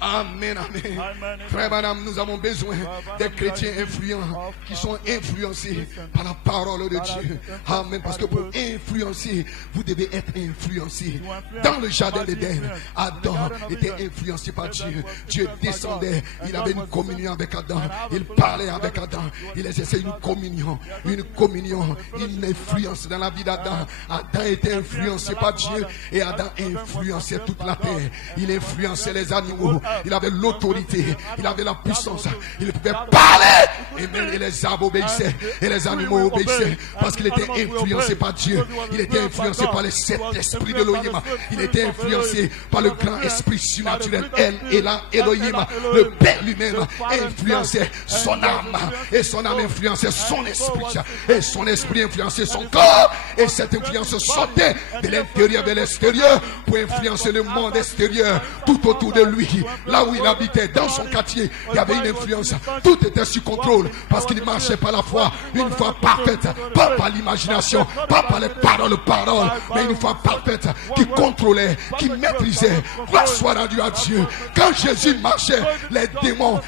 Amen, amen. Frère madame, nous avons besoin des chrétiens influents qui sont influencés par la parole de Dieu. Amen. Parce que pour influencer, vous devez être influencé. Dans le jardin d'Éden, Adam était influencé par Dieu. Dieu descendait, il avait une communion avec Adam. Il parlait avec Adam. Il exerçait une communion, une influence dans la vie d'Adam. Adam était influencé par Dieu et Adam influençait toute la terre. Il influençait les animaux. Il avait l'autorité, il avait la puissance, il pouvait parler et les arbres obéissaient et les animaux obéissaient parce qu'il était influencé par Dieu. Il était influencé par les 7 esprits de Elohim. Il était influencé par le grand esprit surnaturel Elohim. Le Père lui-même influençait son âme et son âme influençait son esprit et son esprit influençait son corps et cette influence sortait de l'intérieur vers l'extérieur pour influencer le monde extérieur tout autour de lui. Là où il habitait, dans son quartier, il y avait une influence. Tout était sous contrôle parce qu'il marchait par la foi, une foi parfaite, pas par l'imagination, pas par les paroles, mais une foi parfaite qui contrôlait, qui maîtrisait. Gloire soit rendue à Dieu. Quand Jésus marchait, les démons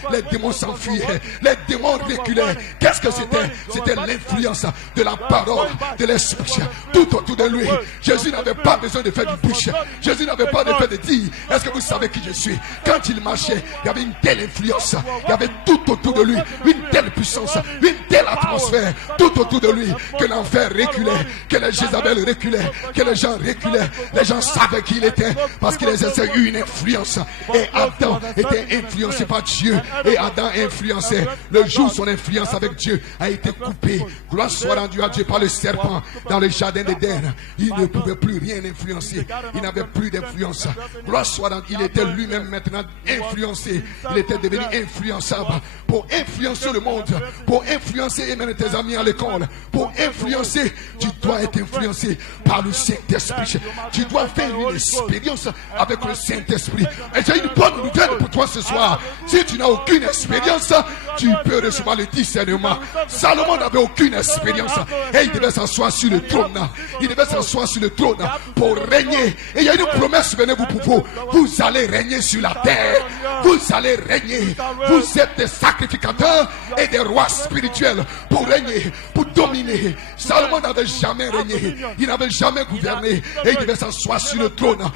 s'enfuyaient, les démons reculaient. Qu'est-ce que c'était? C'était l'influence de la parole, de l'esprit tout autour de lui. Jésus n'avait pas besoin de faire du push. Jésus n'avait pas besoin de dire, est-ce que vous savez qui je suis? Quand il marchait, il y avait une telle influence, il y avait tout autour de lui, une telle puissance, une telle atmosphère, tout autour de lui, que l'enfer reculait, que les Jézabel reculaient, que les gens reculaient. Les gens savaient qui il était, parce qu'il exerçait une influence. Et Adam était influencé par Dieu, et Adam influençait. Le jour où son influence avec Dieu a été coupée, gloire soit rendue à Dieu par le serpent dans le jardin d'Éden. Il ne pouvait plus rien influencer, il n'avait plus d'influence. Gloire soit rendue, il était lui-même maintenant influencé, il était devenu influençable pour influencer le monde, pour influencer et mener tes amis à l'école, pour influencer. Tu dois être influencé par le Saint-Esprit. Tu dois faire une expérience avec le Saint-Esprit. Et j'ai une bonne nouvelle pour toi ce soir. Si tu n'as aucune expérience, tu peux recevoir le discernement. Salomon n'avait aucune expérience et il devait s'asseoir sur le trône. Il devait s'asseoir sur le trône pour régner. Et il y a une promesse, venez-vous pour vous. Vous allez régner sur la terre. Vous allez régner. Vous êtes des sacrificateurs et des rois spirituels pour régner, pour dominer. Salomon n'avait jamais régné. Il n'avait jamais gouverné. Et il devait s'asseoir sur le trône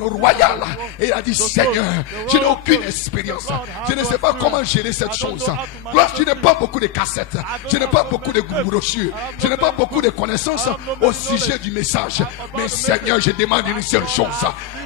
royal. Et il a dit, Seigneur, je n'ai aucune expérience. Je ne sais pas comment gérer cette chose. Je n'ai pas beaucoup de cassettes. Je n'ai pas beaucoup de brochures. Je n'ai pas beaucoup de connaissances au sujet du message. Mais Seigneur, je demande une seule chose.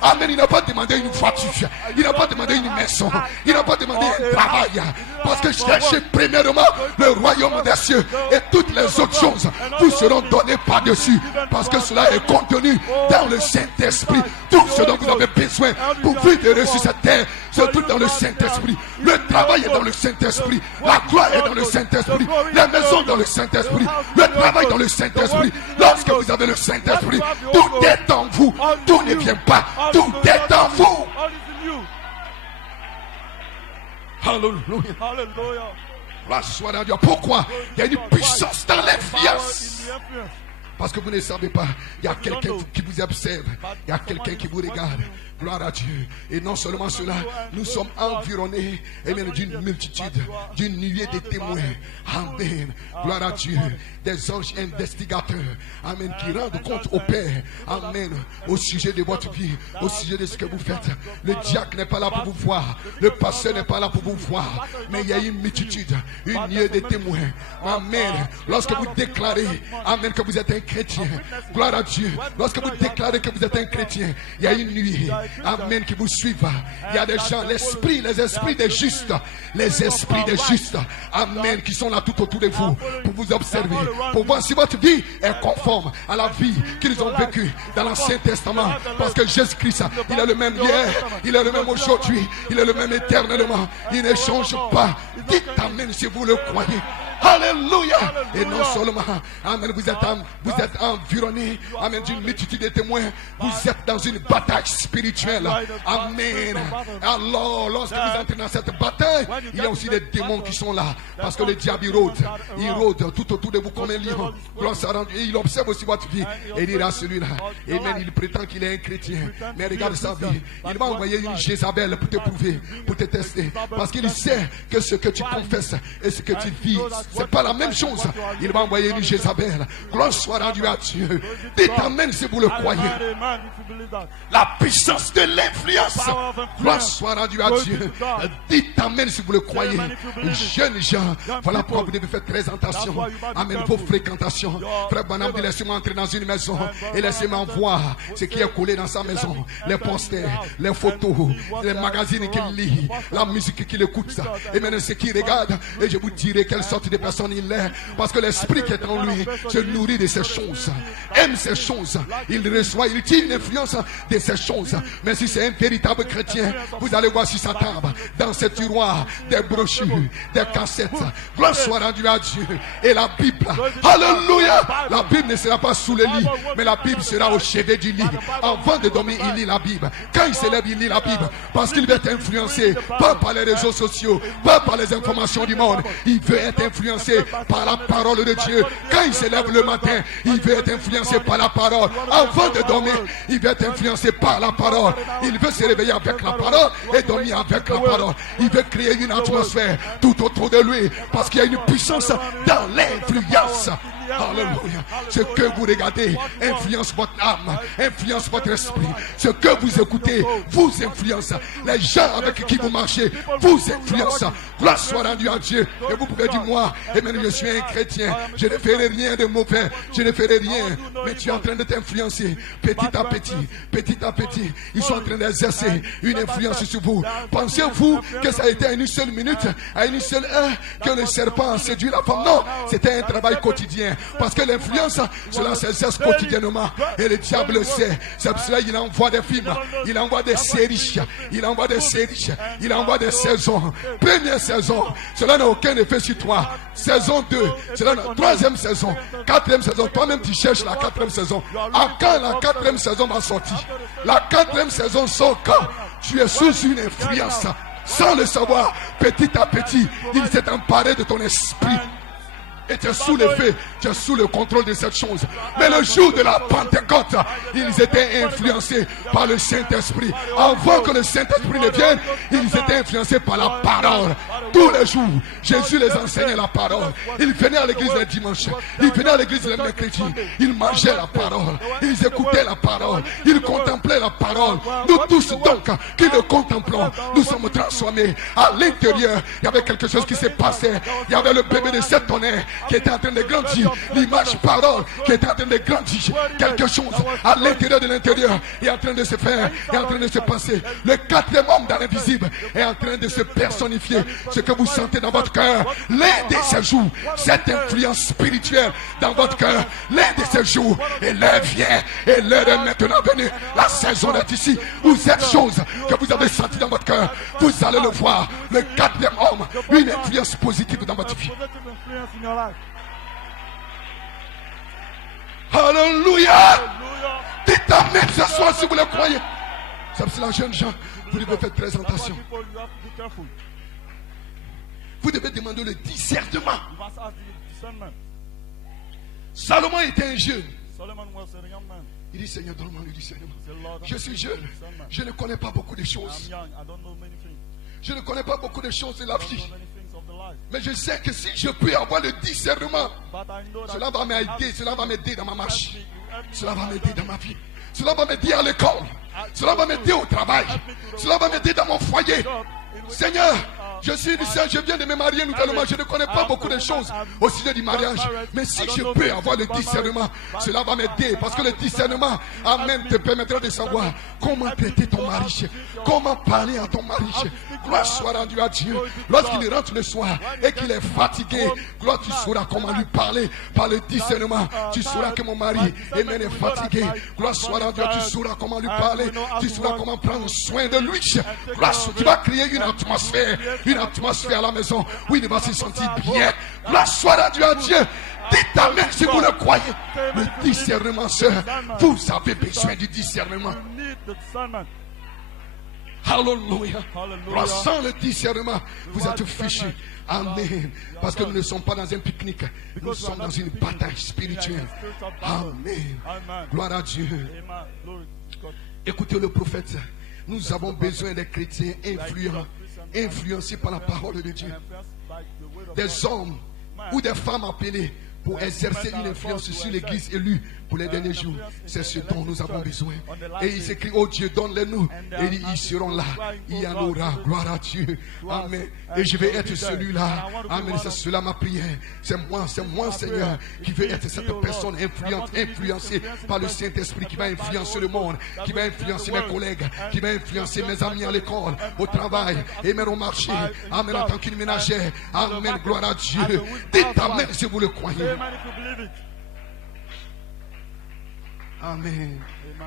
Amen. Il n'a pas demandé une voiture. Il n'a pas demandé une maison. Il n'a pas demandé un travail. Parce que cherchez premièrement le royaume des cieux. Et toutes les autres choses vous seront données par-dessus. Parce que cela est contenu dans le Saint-Esprit. Tout ce dont vous avez besoin pour vivre sur cette terre, c'est tout dans le Saint-Esprit. Le travail est dans le Saint-Esprit. La gloire est dans le Saint-Esprit. Les maisons dans le Saint-Esprit. Le travail dans le Saint-Esprit. Lorsque vous avez le Saint-Esprit, tout est en vous. Tout ne vient pas. Tout est en vous. Alléluia. Pourquoi? Il y a une puissance dans l'influence. Parce que vous ne savez pas, il y a quelqu'un qui vous observe, il y a quelqu'un qui vous regarde. Gloire à Dieu. Et non seulement cela, nous sommes environnés d'une multitude, d'une nuée de témoins. Amen. Gloire à Dieu. Des anges investigateurs. Amen. Qui rendent compte au Père. Amen. Au sujet de votre vie, au sujet de ce que vous faites. Le diacre n'est pas là pour vous voir. Le pasteur n'est pas là pour vous voir. Mais il y a une multitude, une nuée de témoins. Amen. Lorsque vous déclarez, amen, que vous êtes un chrétien. Gloire à Dieu. Lorsque vous déclarez que vous êtes un chrétien, il y a une nuée. Amen, qui vous suivent. Il y a des gens, les esprits des justes, les esprits des justes, amen, qui sont là tout autour de vous pour vous observer, pour voir si votre vie est conforme à la vie qu'ils ont vécue dans l'Ancien Testament. Parce que Jésus-Christ, il est le même hier, il est le même aujourd'hui, il est le même éternellement. Il ne change pas. Dites amen si vous le croyez. Alléluia. Et non seulement, amen, vous êtes environné, amen, d'une multitude de témoins. Vous êtes dans une bataille spirituelle. Amen. Alors, lorsque vous entrez dans cette bataille, il y a aussi des démons qui sont là. Parce que le diable, il rôde tout autour de vous comme un lion. Et il observe aussi votre vie. Et il dira à celui-là, amen, il prétend qu'il est un chrétien. Mais regarde sa vie. Il va envoyer une Jézabel pour te prouver, pour te tester. Parce qu'il sait que ce que tu confesses et ce que tu vis, c'est pas la même chose. Il va envoyer une Jézabel. Gloire soit rendue à Dieu. Dites amen si vous le croyez. La puissance de l'influence. Gloire soit rendue à Dieu. Dites amen si vous le croyez. Jeunes gens, voilà pourquoi vous devez faire très attention. Amen, vos fréquentations. Frère Branham dit, laissez-moi entrer dans une maison et laissez-moi voir ce qui est collé dans sa maison. Les posters, les photos, les magazines qu'il lit, la musique qu'il écoute. Et maintenant ce qu'il regarde. Et je vous dirai quelle sorte de personne il est. Parce que l'esprit qui est en lui se nourrit de ces choses, aime ces choses. Il reçoit, il tire une influence de ces choses. Mais si c'est un véritable chrétien, vous allez voir sur sa table, dans ce tiroir, des brochures, des cassettes. Gloire soit rendue à Dieu. Et la Bible, alléluia, la Bible ne sera pas sous le lit, mais la Bible sera au chevet du lit. Avant de dormir, il lit la Bible. Quand il se lève, il lit la Bible. Parce qu'il veut être influencé, pas par les réseaux sociaux, pas par les informations du monde. Il veut être influencé par la parole de Dieu. Quand il se lève le matin, il veut être influencé par la parole. Avant de dormir, il veut être influencé par la parole. Il veut se réveiller avec la parole et dormir avec la parole. Il veut créer une atmosphère tout autour de lui parce qu'il y a une puissance dans l'influence. Alléluia. Ce que vous regardez influence votre âme, influence votre esprit. Ce que vous écoutez vous influence. Les gens avec qui vous marchez vous influencent. Gloire soit rendue à Dieu. Et vous pouvez dire, moi, et même je suis un chrétien, je ne ferai rien de mauvais, je ne ferai rien. Mais tu es en train de t'influencer petit à petit, petit à petit. Ils sont en train d'exercer une influence sur vous. Pensez-vous que ça a été à une seule minute, à une seule heure que le serpent a séduit la femme? Non, c'était un travail quotidien. Parce que l'influence, cela s'exerce quotidiennement. Et le diable le sait. C'est pour cela qu'il envoie des films, il envoie des séries, il envoie des séries, il envoie des saisons. Première saison, cela n'a aucun effet sur toi. Saison 2, cela n'a troisième saison, quatrième saison. Toi-même tu cherches la quatrième saison. À quand la quatrième saison va sortir? La quatrième saison sort quand tu es sous une influence. Sans le savoir, petit à petit, il s'est emparé de ton esprit. Et tu es sous l'effet, tu es sous le contrôle de cette chose. Mais le jour de la Pentecôte, ils étaient influencés par le Saint-Esprit. Avant que le Saint-Esprit ne vienne, ils étaient influencés par la parole. Tous les jours, Jésus les enseignait la parole. Ils venaient à l'église le dimanche, ils venaient à l'église le mercredi. Ils mangeaient la parole, ils écoutaient la parole, ils contemplaient la parole. Nous tous donc, qui le contemplons, nous sommes transformés. À l'intérieur, il y avait quelque chose qui s'est passé. Il y avait le bébé de 7 tonnerres qui était en train de grandir, l'image parole qui était en train de grandir. Quelque chose à l'intérieur de l'intérieur est en train de se faire, est en train de se passer. Le quatrième homme dans l'invisible est en train de se personnifier. Ce que vous sentez dans votre cœur, l'un de ces jours, cette influence spirituelle dans votre cœur, l'un de ces jours, et l'heure vient, et l'heure est maintenant venue. La saison est ici, où cette chose que vous avez sentie dans votre cœur, vous allez le voir. Le quatrième homme, une influence positive dans votre vie. Alléluia. Dites amen ce soir si vous le croyez. C'est pour cela, jeunes gens, vous devez faire très attention. Vous devez demander le discernement. Salomon était un jeune. Il dit, Seigneur, donne-moi le discernement. Je suis jeune. Je ne connais pas beaucoup de choses. Je ne connais pas beaucoup de choses de la vie. Mais je sais que si je peux avoir le discernement, cela va m'aider, cela va m'aider dans ma marche. Cela va m'aider dans ma vie. Cela va m'aider à l'école. Cela va m'aider au travail. Cela va m'aider dans mon foyer. Seigneur, je suis une sœur, je viens de me marier nouvellement. Je ne connais pas beaucoup de choses au sujet du mariage. Mais si je peux avoir le discernement, cela va m'aider. Parce que le discernement, amen, te permettra de savoir comment traiter ton mari. Comment parler à ton mari. Gloire soit rendue à Dieu. Lorsqu'il rentre le soir et qu'il est fatigué, gloire, tu sauras comment lui parler. Par le discernement, tu sauras que mon mari est fatigué. Gloire soit rendue à Dieu. Tu sauras comment lui parler. Tu sauras comment prendre soin de lui. Gloire, tu vas créer une atmosphère une atmosphère à la maison où il va se sentir bien. Gloire soit rendue à Dieu. Dites amen si vous le croyez. Le discernement, sœur, vous avez besoin du discernement. Alléluia. Sans le discernement, vous êtes fichus. Amen. Parce que nous ne sommes pas dans un pique-nique. Nous sommes dans une bataille spirituelle. Amen. Gloire à Dieu. Écoutez le prophète. Nous avons besoin des chrétiens influents, influencés par la parole de Dieu. Des hommes ou des femmes appelées pour exercer une influence sur l'église élue pour les derniers jours. C'est ce dont nous avons besoin. Et il s'écrit, oh Dieu, donne-les-nous. Et ils seront là. Il y en aura. Gloire à Dieu. Amen. Et je vais être celui-là. Amen. C'est cela ma prière. C'est moi, Seigneur, qui veux être cette personne influente, influencée par le Saint-Esprit, qui va influencer le monde, qui va influencer mes collègues, qui va influencer mes amis à l'école, au travail, et même au marché. Amen. En tant qu'une ménagère. Amen. Gloire à Dieu. Dites amen si vous le croyez. Amen.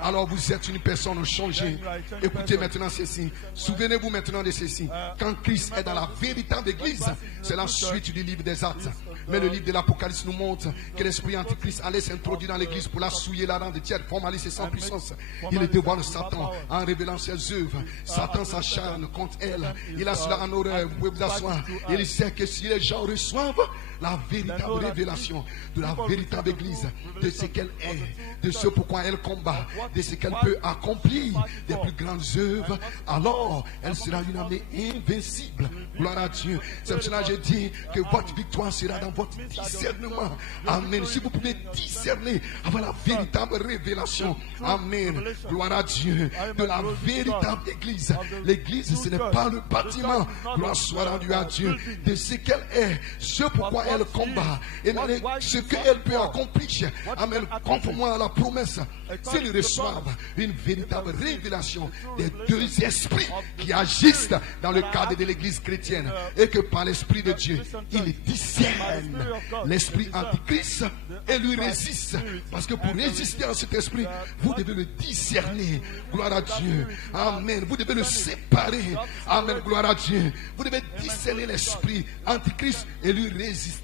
Alors vous êtes une personne changée. Écoutez maintenant ceci. Souvenez-vous maintenant de ceci. Quand Christ est dans la véritable église, c'est la suite du livre des Actes. Mais le livre de l'Apocalypse nous montre que l'esprit antichrist allait s'introduire dans l'église pour la souiller, la rendre tiède, formaliste et sans puissance. Il dévoile Satan en révélant ses œuvres. Satan s'acharne contre elle. Il a cela en horreur. Vous pouvez vous asseoir. Il sait que si les gens reçoivent la véritable révélation de la véritable église, de ce qu'elle est, de ce pourquoi elle combat, de ce qu'elle peut accomplir, des plus grandes œuvres, alors elle sera une armée invincible. Gloire à Dieu. C'est pour cela que je dis que votre victoire sera dans votre discernement. Amen. Si vous pouvez discerner, avoir la véritable révélation. Amen. Gloire à Dieu. De la véritable église. L'église, ce n'est pas le bâtiment. Gloire soit rendue à Dieu. De ce qu'elle est, ce pourquoi elle combat, et ce qu'elle peut accomplir. Amen. Conformément à la promesse, s'ils reçoivent une véritable révélation des deux esprits qui agissent dans le cadre de l'église chrétienne, et que par l'esprit de Dieu, ils discernent l'esprit antichrist et lui résistent. Parce que pour résister à cet esprit, vous devez le discerner. Gloire à Dieu. Amen. Vous devez le séparer. Amen. Gloire à Dieu. Vous devez discerner l'esprit antichrist et lui résister.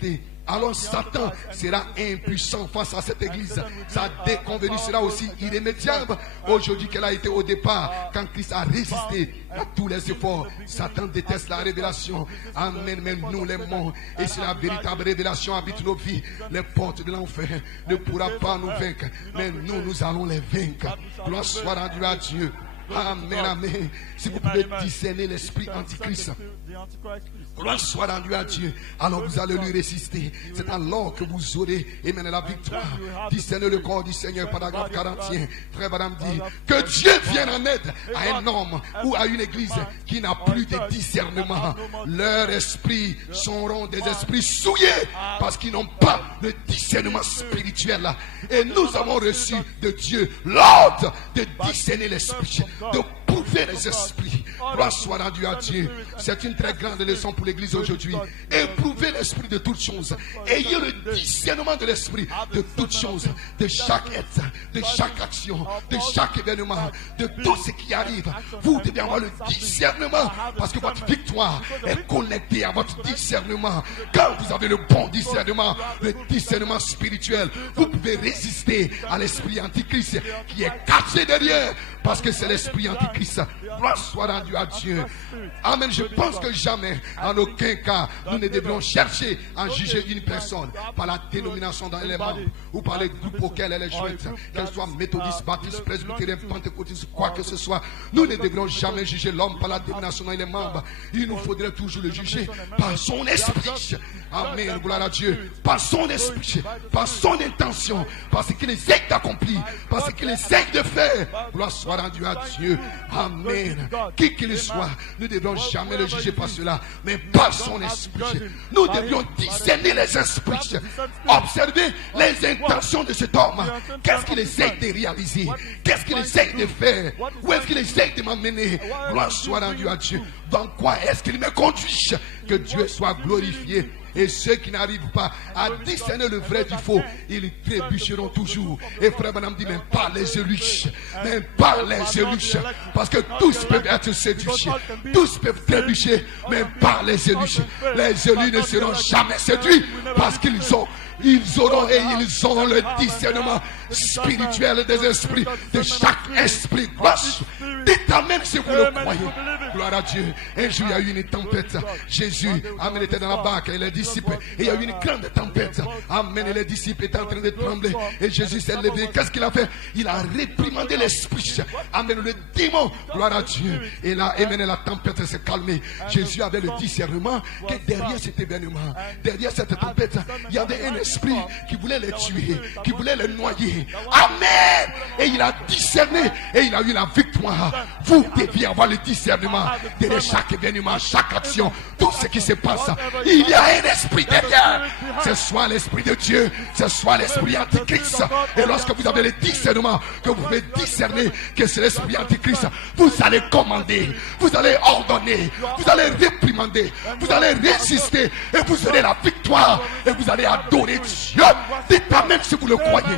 Alors Satan sera impuissant face à cette église. Sa déconvenue sera aussi irrémédiable. Aujourd'hui qu'elle a été au départ, quand Christ a résisté à tous les efforts. Satan déteste la révélation. Amen. Mais nous l'aimons. Et si la véritable révélation habite nos vies, les portes de l'enfer ne pourront pas nous vaincre. Mais nous allons les vaincre. Gloire soit rendue à Dieu. Amen, amen. Si vous pouvez discerner l'esprit antichrist, gloire soit rendue à Dieu, alors vous allez lui résister. C'est alors que vous aurez émené la victoire. Discernez le corps du Seigneur, paragraphe 41. Frère Madame dit que Dieu vienne en aide à un homme ou à une église qui n'a plus de discernement. Leurs esprits seront des esprits souillés parce qu'ils n'ont pas de discernement spirituel. Et nous avons reçu de Dieu l'ordre de discerner l'esprit, de prouver les esprits. Gloire soit rendue à Dieu. C'est une très grande leçon pour l'église aujourd'hui. Éprouvez l'esprit de toutes choses. Ayez le discernement de l'esprit de toutes choses, de chaque être, de chaque action, de chaque événement, de tout ce qui arrive. Vous devez avoir le discernement parce que votre victoire est connectée à votre discernement. Quand vous avez le bon discernement, le discernement spirituel, vous pouvez résister à l'esprit antichrist qui est caché derrière, parce que c'est l'esprit antichrist. Gloire soit rendue à Dieu. Amen. Je pense que jamais, en aucun cas, nous ne devrions chercher à juger une personne par la dénomination dont elle est membre ou par les groupes auxquels elle est jointe, qu'elle soit méthodiste, baptiste, presbytérien, pentecôtiste, quoi que ce soit. Nous ne devrions jamais juger l'homme par la dénomination dont il est membre. Il nous faudrait toujours le juger par son esprit. Amen. Gloire à Dieu. Par son esprit, par son intention, par ce qu'il essaie d'accomplir, par ce qu'il essaie de faire. Gloire soit rendue à Dieu. Amen. Qui qu'il soit, nous ne devons jamais le juger par cela, mais par son esprit. Nous devions discerner les esprits, observer les intentions de cet homme. Qu'est-ce qu'il essaie de réaliser? Qu'est-ce qu'il essaie de faire? Où est-ce qu'il essaie de m'emmener? Gloire soit rendue à Dieu. Dans quoi est-ce qu'il me conduit? Que Dieu soit glorifié. Et ceux qui n'arrivent pas à discerner le vrai du faux, ils trébucheront toujours. Et frère Branham dit, même pas les élus. Même pas les élus. Parce que tous peuvent être séduits. Tous peuvent trébucher, même pas les élus. Les élus ne seront jamais séduits parce qu'ils auront le discernement spirituel des esprits, de chaque esprit. Dites amen si vous le croyez. Gloire à Dieu. Un jour il y a eu une tempête. Jésus, amen, était dans la barque et les disciples. Et il y a eu une grande tempête. Amen, et les disciples étaient en train de trembler. Et Jésus s'est levé. Qu'est-ce qu'il a fait? Il a réprimandé l'esprit. Amen, le démon. Gloire à Dieu. Et là, amen, la tempête s'est calmée. Jésus avait le discernement que derrière cet événement, derrière cette tempête, il y avait un esprit qui voulait les tuer, qui voulait les noyer. Amen. Et il a discerné et il a eu la victoire. Vous deviez avoir le discernement derrière chaque événement, chaque action, tout ce qui se passe. Il y a un esprit derrière. C'est soit l'esprit de Dieu, c'est soit l'esprit antichrist. Et lorsque vous avez le discernement, que vous pouvez discerner que c'est l'esprit antichrist, vous allez commander, vous allez ordonner, vous allez réprimander, vous allez résister et vous aurez la victoire et vous allez adorer Dieu. Dites amen si vous le croyez.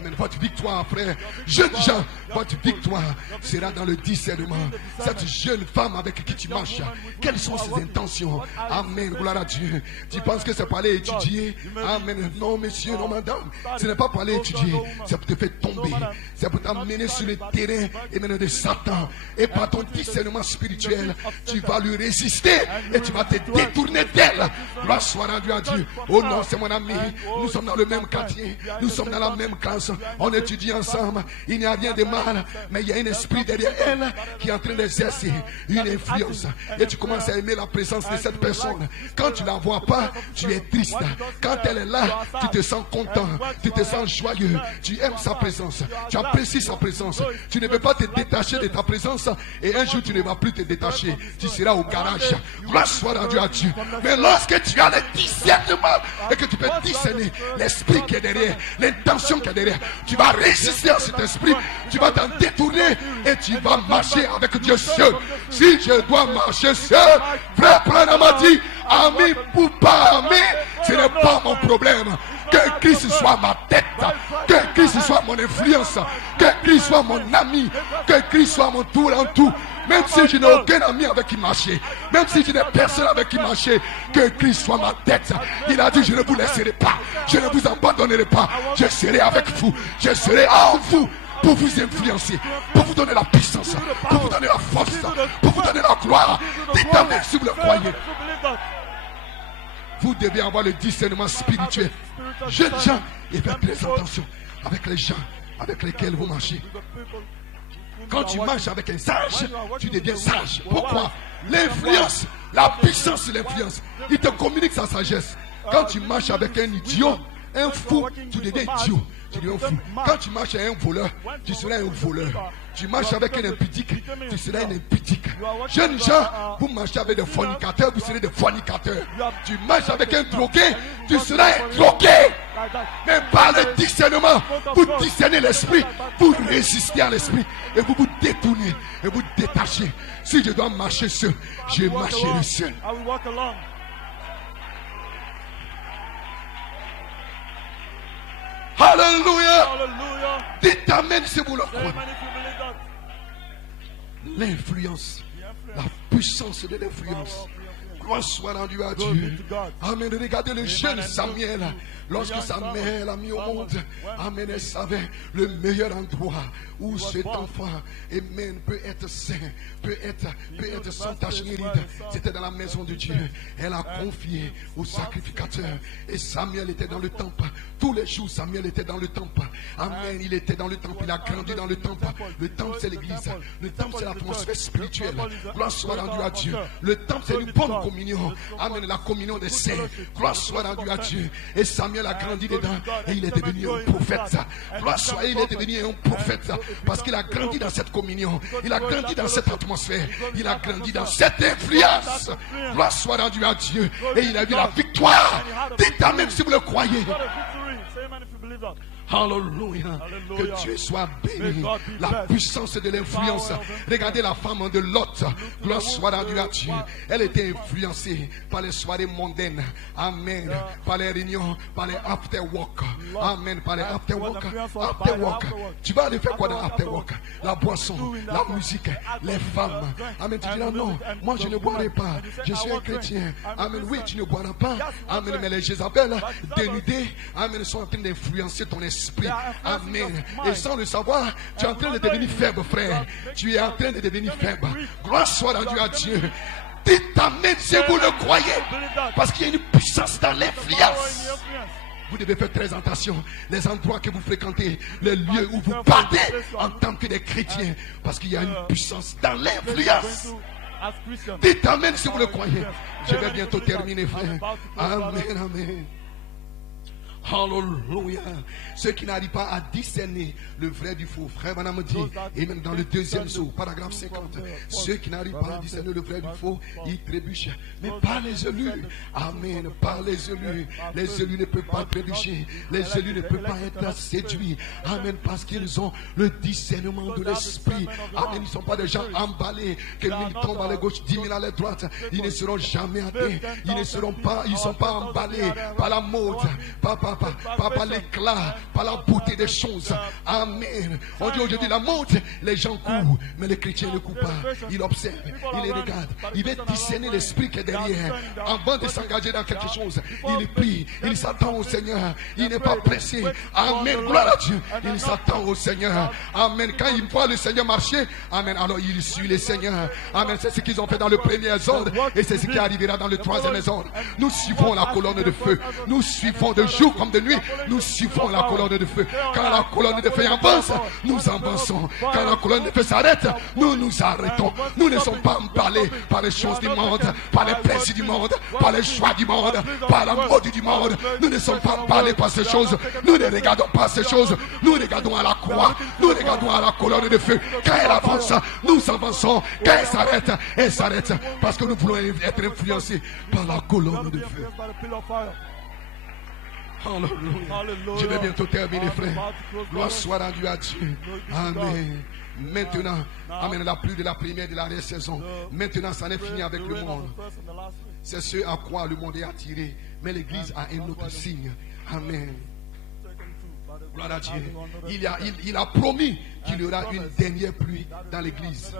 Amen. Votre victoire, frère, jeunes gens, votre victoire sera dans le discernement. Cette jeune femme avec qui tu marches, quelles sont ses intentions? Amen, gloire à Dieu. Tu penses que c'est pour aller étudier? Amen. Non, monsieur, non, madame. Ce n'est pas pour aller étudier. C'est pour te faire tomber. C'est pour t'amener sur le terrain et mener de Satan. Et par ton discernement spirituel, tu vas lui résister et tu vas te détourner d'elle. Gloire soit rendue à Dieu. Oh non, c'est mon ami. Nous sommes dans le même quartier. Nous sommes dans la même classe. On étudie ensemble. Il n'y a rien de mal. Mais il y a un esprit derrière elle qui est en train d'exercer une influence. Et tu commences à aimer la présence de cette personne. Quand tu ne la vois pas, tu es triste. Quand elle est là, tu te sens content. Tu te sens joyeux. Tu aimes sa présence. Tu apprécies sa présence. Tu ne veux pas te détacher de ta présence. Et un jour, tu ne vas plus te détacher. Tu seras au garage. Gloire soit rendue à Dieu. Mais lorsque tu as le discernement et que tu peux discerner l'esprit qui est derrière, l'intention qui est derrière, tu vas résister à cet esprit, tu vas t'en détourner et tu vas marcher avec Dieu seul. Si je dois marcher seul, frère Branham a dit, ami ou pas ami, ce n'est pas mon problème. Que Christ soit ma tête, que Christ soit mon influence, que Christ soit mon ami, que Christ soit mon tout en tout. Même si je n'ai aucun ami avec qui marcher, même si je n'ai personne avec qui marcher, que Christ soit ma tête. Il a dit, je ne vous laisserai pas, je ne vous abandonnerai pas, je serai avec vous, je serai en vous pour vous influencer, pour vous donner la puissance, pour vous donner la force, pour vous donner la gloire. Dites amen si vous le croyez. Vous devez avoir le discernement spirituel. Jeunes gens, et faites très attention avec les gens avec lesquels vous marchez. Quand tu marches avec un sage, tu deviens sage. Pourquoi? L'influence, la puissance de l'influence, il te communique sa sagesse. Quand tu marches avec un idiot, un fou, tu deviens idiot. Tu deviens fou. Quand tu marches avec un voleur, tu seras un voleur. Tu marches avec un impudique, tu seras un impudique. Jeunes gens, vous marchez avec des fornicateurs, vous serez des fornicateurs. Tu marches avec un drogué, tu seras un drogué. Mais par le discernement, vous discernez l'esprit, vous résistez à l'esprit et vous vous détournez et vous détachez. Si je dois marcher seul, je marcherai seul. Alléluia. Dites amen si vous le croyez. L'influence, la puissance de l'influence. Gloire soit rendue à Dieu. Amen. Regardez le jeune Samuel. Lorsque sa mère l'a mis au monde, amen, elle savait le meilleur endroit où cet enfant, amen, peut être saint, peut être sans tache ni ride. C'était dans la maison de Dieu. Elle a confié au sacrificateur. Et Samuel était dans le temple. Tous les jours, Samuel était dans le temple. Amen, il était dans le temple. Il a grandi dans le temple. Le temple, c'est l'église. Le temple, c'est l'atmosphère spirituelle. Gloire soit rendue à Dieu. Le temple, c'est une bonne communion. Amen, la communion des saints. Gloire soit rendue à Dieu. Et Samuel a grandi dedans et il est devenu un prophète. Gloire soit, il est devenu un prophète parce qu'il a grandi dans cette communion, il a grandi dans cette atmosphère, il a grandi dans cette influence. Gloire soit rendue à Dieu et il a vu la victoire. Dites amen si vous le croyez. Alléluia. Que Dieu soit béni. La puissance de l'influence. Regardez la femme de Lot. Gloire soit rendue à Dieu. Elle était influencée par les soirées mondaines. Amen. Par les réunions, par les after work. Amen. Par les after work. After work. Tu vas aller faire quoi dans after work? La boisson, la musique, les femmes. Amen. Tu diras non, moi je ne boirai pas. Je suis un chrétien. Amen. Oui, tu ne boiras pas. Amen. Mais les Jézabel dénudées, amen, sont en train d'influencer ton esprit. Amen. Et sans le savoir, tu es en train de devenir faible, frère. Tu es en train de devenir faible. Gloire soit rendue à Dieu. Dites amen si vous le croyez. Parce qu'il y a une puissance dans l'influence. Vous devez faire très attention. Les endroits que vous fréquentez, les lieux où vous partez en tant que des chrétiens. Parce qu'il y a une puissance dans l'influence. Dites amen si vous le croyez. Je vais bientôt terminer, frère. Amen, amen. Alléluia. Ceux qui n'arrivent pas à discerner le vrai du faux, frère Madame me dit, et même dans le deuxième saut, paragraphe 50, ceux qui n'arrivent pas à discerner le vrai du faux, ils trébuchent. Mais pas les élus. Amen. Pas les élus. Les élus ne peuvent pas trébucher. Les élus ne peuvent pas être séduits. Amen. Parce qu'ils ont le discernement de l'esprit. Amen. Ils ne sont pas des gens emballés, que 1000 tombent à la gauche, 10 000 à la droite. Ils ne seront jamais atteints. Ils ne sont pas emballés par la mode, par l'éclat, par la beauté des choses. Amen. On dit aujourd'hui la mode, les gens courent, mais les chrétiens ne courent pas. Ils observent, ils les regardent. Il veut discerner l'esprit qui est derrière. Avant de s'engager dans quelque chose, il prie, il s'attend au Seigneur. Il n'est pas pressé. Amen. Gloire à Dieu. Il s'attend au Seigneur. Amen. Quand il voit le Seigneur marcher, amen, alors il suit le Seigneur. Amen. C'est ce qu'ils ont fait dans le premier ordre et c'est ce qui arrivera dans le troisième ordre. Nous suivons la colonne de feu. Nous suivons de jour comme de nuit. Nous suivons la colonne de feu. Quand la colonne de feu avance, nous avançons. Quand la colonne de feu s'arrête, nous nous arrêtons. Nous ne sommes pas emballés par les choses du monde, par les plaisirs du monde, par les choix du monde, par la mode du monde. Nous ne sommes pas emballés par ces choses. Nous ne regardons pas ces choses. Nous regardons à la croix. Nous regardons à la colonne de feu. Quand elle avance, nous avançons. Quand elle s'arrête. Parce que nous voulons être influencés par la colonne de feu. Alléluia. Je vais bientôt terminer, frère. Gloire soit rendue à Dieu. Amen. Maintenant, amen, la pluie de la première de la saison. Maintenant, ça n'est fini avec le monde. C'est ce à quoi le monde est attiré. Mais l'Église a un autre signe. Amen. Gloire à Dieu. Il a promis qu'il y aura une dernière pluie dans l'Église.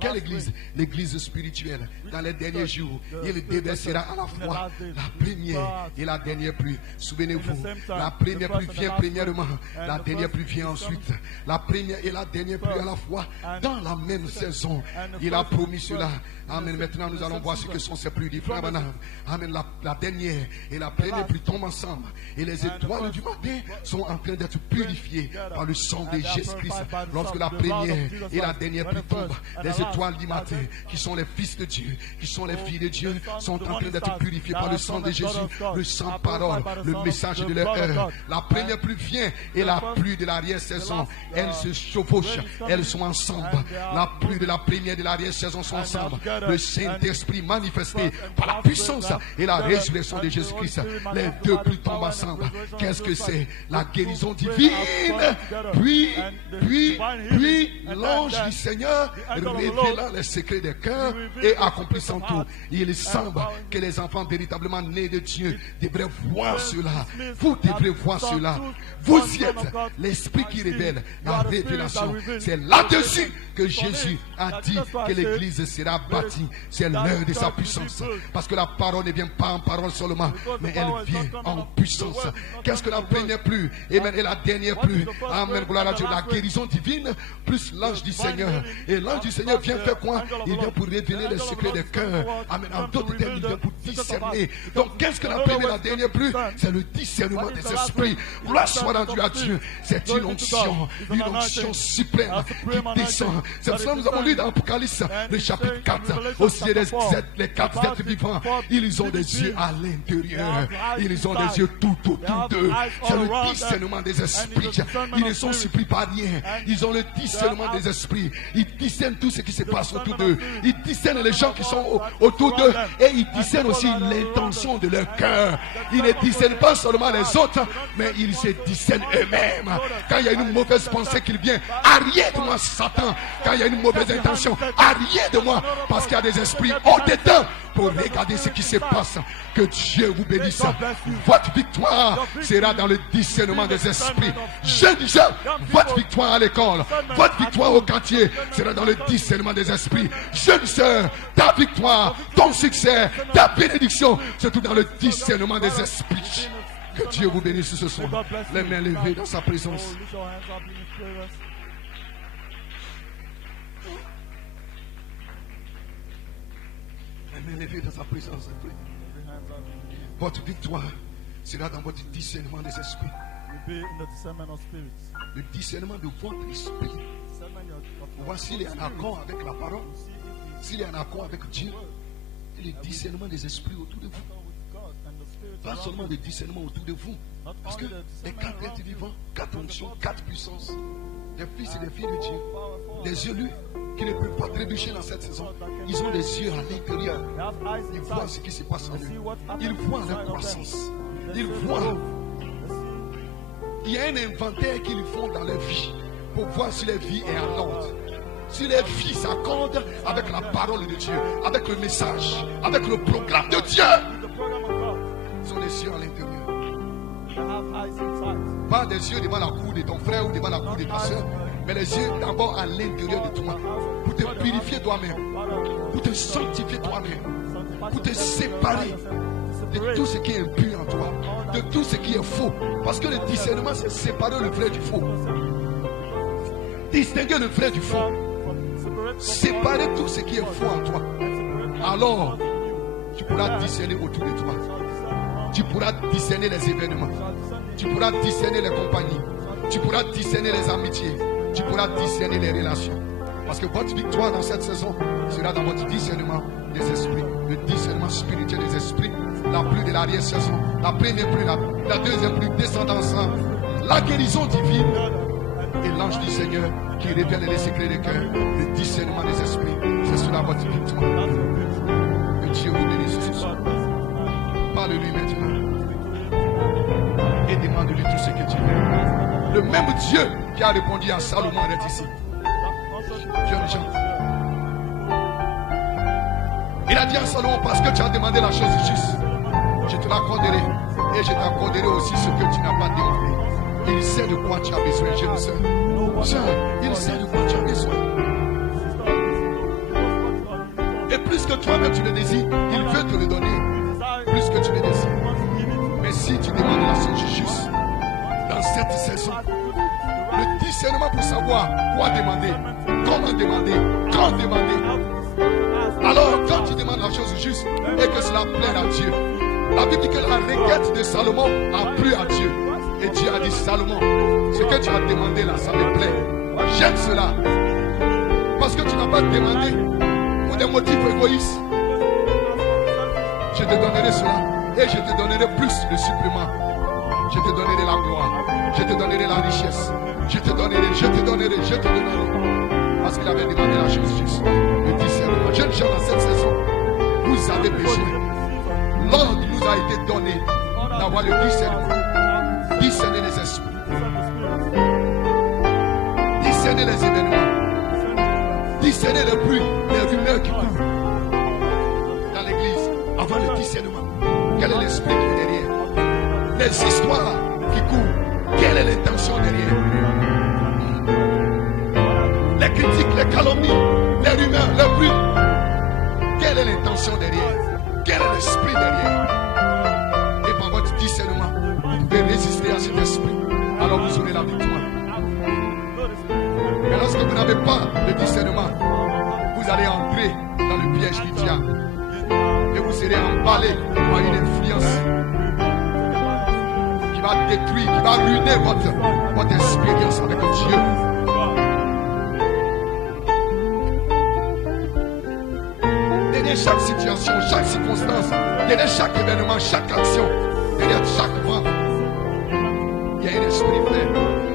Quelle église? L'église spirituelle. Dans les derniers jours, il déversera à la fois la première et la dernière pluie. Souvenez-vous, la première pluie vient premièrement, la dernière pluie vient ensuite. La première et la dernière pluie à la fois dans la même saison. Il a promis cela. Amen. Maintenant, nous allons voir ce que sont ces pluies. Dit frère Branham. Amen. La dernière et la première pluie tombent ensemble. Et les étoiles du matin sont en train d'être purifiées par le sang de Jésus-Christ. Lorsque la première et la dernière pluie tombent, les étoiles du matin, qui sont les fils de Dieu, qui sont les filles de Dieu, sont en train d'être purifiées par le sang de Jésus, le sang parole, le message de leur heure. La première pluie vient et la pluie de l'arrière-saison, elles se chevauchent, elles sont ensemble. La pluie de la première et de l'arrière-saison sont ensemble. Le Saint-Esprit manifesté par la puissance et la résurrection de Jésus-Christ. Les deux pluies tombent ensemble. Qu'est-ce que c'est? La guérison divine. Puis l'ange du Seigneur révélant les secrets des cœurs et accomplissant tout. Il semble que les enfants véritablement nés de Dieu devraient voir cela. Vous devrez voir cela. Vous y êtes. L'Esprit qui révèle la révélation. C'est là-dessus que Jésus a dit que l'Église sera bâtie. C'est l'heure de sa puissance. Parce que la parole ne vient pas en parole seulement, mais elle vient en puissance. Qu'est-ce que la première pluie et la dernière pluie? Amen. Gloire à Dieu. La guérison divine plus l'ange du Seigneur. Et l'ange du Seigneur vient faire quoi? Il vient pour révéler les secrets des cœurs. Amen. En d'autres termes, il vient pour discerner. Donc, qu'est-ce que la première et la dernière pluie? C'est le discernement des esprits. Gloire soit rendue à Dieu. C'est une onction suprême qui descend. C'est pour cela que nous avons lu dans l'Apocalypse, le chapitre 4, au ciel les quatre êtres vivants. Ils ont des yeux à l'intérieur. Ils ont des yeux tout autour d'eux. C'est le discernement des esprits. Ils ne sont surpris par rien. Ils ont le discernement des esprits. Ils discernent tout ce qui se passe autour d'eux. Il discerne les gens qui sont autour d'eux. Et il discerne aussi l'intention de leur cœur. Il ne discerne pas seulement les autres, mais il se discerne eux-mêmes. Quand il y a une mauvaise pensée qui vient, arrière de moi Satan. Quand il y a une mauvaise intention, arrière de moi. Parce qu'il y a des esprits au-dedans pour regarder ce qui se passe. Que Dieu vous bénisse. Votre victoire sera dans le discernement des esprits. Jeunes gens, votre victoire à l'école, votre victoire au quartier sera dans le discernement des esprits. Jeunes sœurs, ta victoire, ton succès, ta bénédiction, c'est tout dans le discernement des esprits. Que Dieu vous bénisse ce soir. Les mains levées dans sa présence. Les mains levées dans sa présence. Votre victoire sera dans votre discernement des esprits. Le discernement de votre esprit. Voici s'il est en accord avec la parole, s'il est en accord avec Dieu, et le discernement des esprits autour de vous. Pas seulement le discernement autour de vous, parce que les 4 êtres vivants, 4 fonctions, 4 puissances, des fils et des filles de Dieu, des élus qui ne peuvent pas trébucher dans cette saison, ils ont des yeux à l'intérieur. Ils voient ce qui se passe en eux. Ils voient leur croissance. Ils voient. Il y a un inventaire qu'ils font dans leur vie pour voir si leur vie est en ordre. Si leur vie s'accorde avec la parole de Dieu, avec le message, avec le programme de Dieu. Ils ont des yeux à l'intérieur. Pas des yeux devant la cour de ton frère ou devant la cour de ta soeur, mais les yeux d'abord à l'intérieur de toi, pour te purifier toi-même, pour te sanctifier toi-même, pour te séparer de tout ce qui est impur en toi, de tout ce qui est faux. Parce que le discernement, c'est séparer le vrai du faux. Distinguer le vrai du faux. Séparer tout ce qui est faux en toi. Alors, tu pourras discerner autour de toi. Tu pourras discerner les événements. Tu pourras discerner les compagnies. Tu pourras discerner les amitiés. Tu pourras discerner les relations. Parce que votre victoire dans cette saison sera dans votre discernement des esprits. Le discernement spirituel des esprits. La pluie de l'arrière-saison. La première pluie, la deuxième pluie descendant ensemble. La guérison divine. Et l'ange du Seigneur qui révèle les secrets des cœurs. Le discernement des esprits. C'est cela votre victoire. Que Dieu vous bénisse ce soir. Parle-lui maintenant. Et demande-lui tout ce que tu veux. Le même Dieu qui a répondu à Salomon est ici. Jeunes gens. Il a dit à Salomon, parce que tu as demandé la chose juste, je te l'accorderai. Et je t'accorderai aussi ce que tu n'as pas demandé. Il sait de quoi tu as besoin, jeune sœur. Il sait de quoi tu as besoin. Et plus que toi-même tu le désires, il veut te le donner. Plus que tu le désires. Mais si tu demandes la chose juste, dans cette saison, le discernement pour savoir quoi demander, comment demander, quand demander. Alors, quand tu demandes la chose juste et que cela plaît à Dieu, la Bible dit que la requête de Salomon a plu à Dieu. Et Dieu a dit, Salomon, ce que tu as demandé là, ça me plaît. J'aime cela. Parce que tu n'as pas demandé pour des motifs égoïstes. Je te donnerai cela. Et je te donnerai plus de supplément. Je te donnerai la gloire. Je te donnerai la richesse. Je te donnerai. Parce qu'il avait demandé la chose juste. Le discernement. Jeunes gens dans cette saison, vous avez besoin. L'ordre nous a été donné d'avoir le discernement. Discerner les esprits. Discerner les événements. Discerner les bruits, les rumeurs qui courent dans l'église. Avoir le discernement. Quel est l'esprit qui est derrière? Les histoires qui courent. Quelle est l'intention derrière? Les critiques, les calomnies, les rumeurs, les bruits. Quelle est l'intention derrière? Quel est l'esprit derrière? Et par votre discernement, vous pouvez résister à cet esprit. Alors vous aurez la victoire. Mais lorsque vous n'avez pas le discernement, vous allez entrer dans le piège du diable. Et vous serez emballé par une influence qui va détruire, qui va ruiner votre expérience avec Dieu. Derrière chaque situation, chaque circonstance, derrière chaque événement, chaque action, derrière chaque vent, il y a un esprit frère,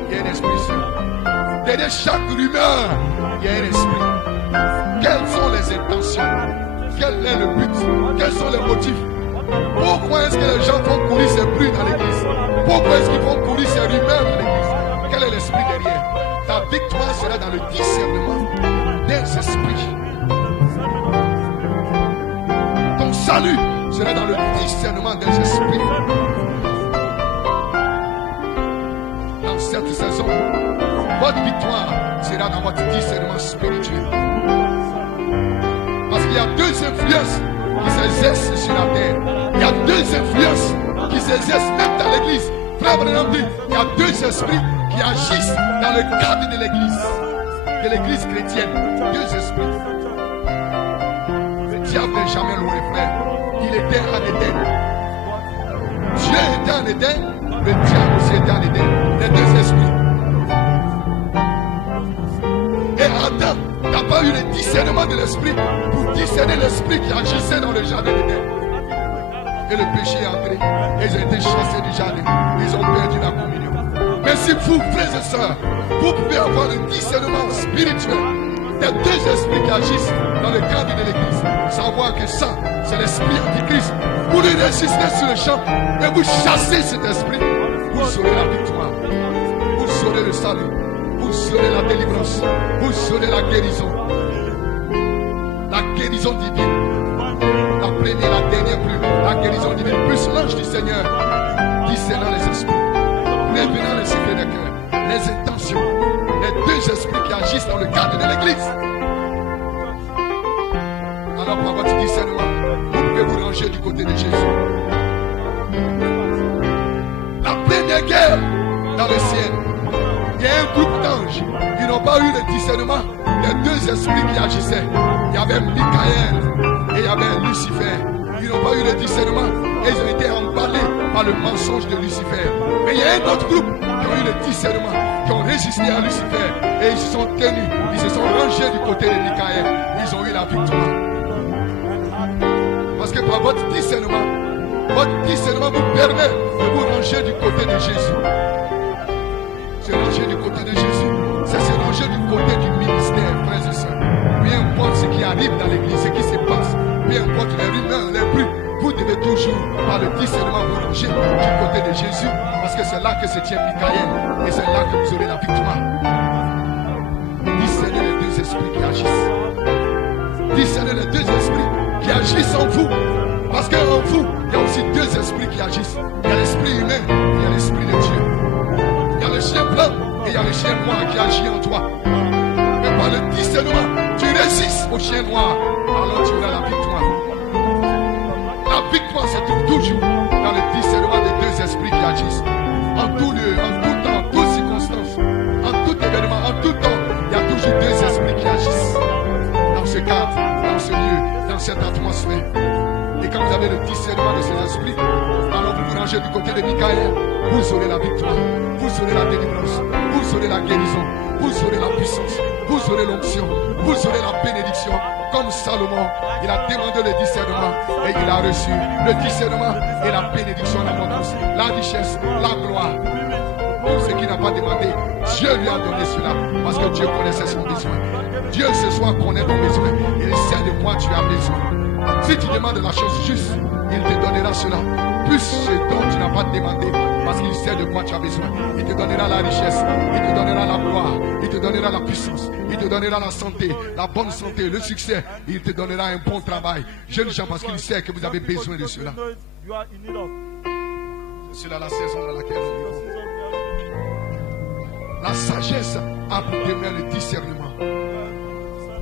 il y a un esprit saint. Derrière chaque rumeur, il y a un esprit. Quelles sont les intentions? Quel est le but? Quels sont les motifs? Pourquoi est-ce que les gens font courir ces bruits dans l'église? Pourquoi est-ce qu'ils font courir ces rumeurs dans l'église? Quel est l'esprit derrière? Ta victoire sera dans le discernement des esprits. Ton salut sera dans le discernement des esprits. Dans cette saison, votre victoire sera dans votre discernement spirituel. Parce qu'il y a deux influences qui s'exercent sur la terre. Il y a deux influences qui s'exercent même dans l'église. Frère Branham dit, il y a deux esprits qui agissent dans le cadre de l'église chrétienne. Deux esprits. Le diable n'est jamais loin, frère. Il était en Éden. Dieu était en Éden, le diable aussi était en Éden. Les deux esprits. Et Adam n'a pas eu le discernement de l'esprit pour discerner l'esprit qui agissait dans le jardin d'Éden. Et le péché est entré. Et ils ont été chassés du jardin. Ils ont perdu la communion. Mais si vous, frères et sœurs, vous pouvez avoir le discernement spirituel des deux esprits qui agissent dans le cadre de l'église, savoir que ça, c'est l'esprit antichrist. Vous le résistez sur le champ et vous chassez cet esprit, vous aurez la victoire. Vous aurez le salut. Vous aurez la délivrance. Vous aurez la guérison. La guérison divine. La première, la dernière plus. La guérison divine. Plus l'ange du Seigneur. Discernant les esprits. Révélant les secrets des cœurs. Les intentions. Les deux esprits qui agissent dans le cadre de l'église. Alors par votre discernement, vous pouvez vous ranger du côté de Jésus. La première guerre dans le ciel. Il y a un groupe d'anges. Ils n'ont pas eu le discernement des deux esprits qui agissaient. Il y avait Michael et il y avait Lucifer. Ils n'ont pas eu le discernement et ils ont été emballés par le mensonge de Lucifer. Mais il y a un autre groupe qui ont eu le discernement, qui ont résisté à Lucifer et ils se sont tenus, ils se sont rangés du côté de Michael. Ils ont eu la victoire. Parce que par votre discernement vous permet de vous ranger du côté de Jésus. Se ranger du côté de Jésus, c'est se ranger du côté du ministère, frères et sœurs. Peu importe ce qui arrive dans l'église, ce qui se passe, peu importe les rumeurs, les bruits, vous devez toujours, par le discernement, vous ranger du côté de Jésus, parce que c'est là que se tient Michael, et c'est là que vous aurez la victoire. Discernez les deux esprits qui agissent. Discernez les deux esprits qui agissent en vous, parce qu'en vous, il y a aussi deux esprits qui agissent. Il y a l'esprit humain, il y a l'esprit de Dieu. Il y a le chien blanc et il y a le chien noir qui agit en toi. Mais par le discernement, tu résistes au chien noir. Alors tu auras la victoire. La victoire se trouve toujours dans le discernement des deux esprits qui agissent. En tout lieu, en tout temps, en toutes circonstances, en tout événement, en tout temps, il y a toujours deux esprits qui agissent. Dans ce cadre, dans ce lieu, dans cette atmosphère. Et quand vous avez le discernement de ces esprits, alors vous vous rangez du côté de Michael, vous aurez la victoire, vous aurez la délivrance, vous aurez la guérison, vous aurez la puissance, vous aurez l'onction, vous aurez la bénédiction. Comme Salomon, il a demandé le discernement et il a reçu le discernement et la bénédiction en abondance, la richesse, la gloire. Tout ce qu'il n'a pas demandé, Dieu lui a donné cela parce que Dieu connaissait son besoin. Dieu ce soir connaît ton besoin, il sait de quoi tu as besoin. Si tu demandes la chose juste, il te donnera cela. Plus ce dont tu n'as pas demandé, parce qu'il sait de quoi tu as besoin. Il te donnera la richesse, il te donnera la gloire, il te donnera la puissance, il te donnera la santé, la bonne santé, le succès. Il te donnera un bon travail. Jeunes gens, parce qu'il sait que vous avez besoin de cela. C'est cela la saison dans laquelle nous vivons. La sagesse a pour demeure le discernement.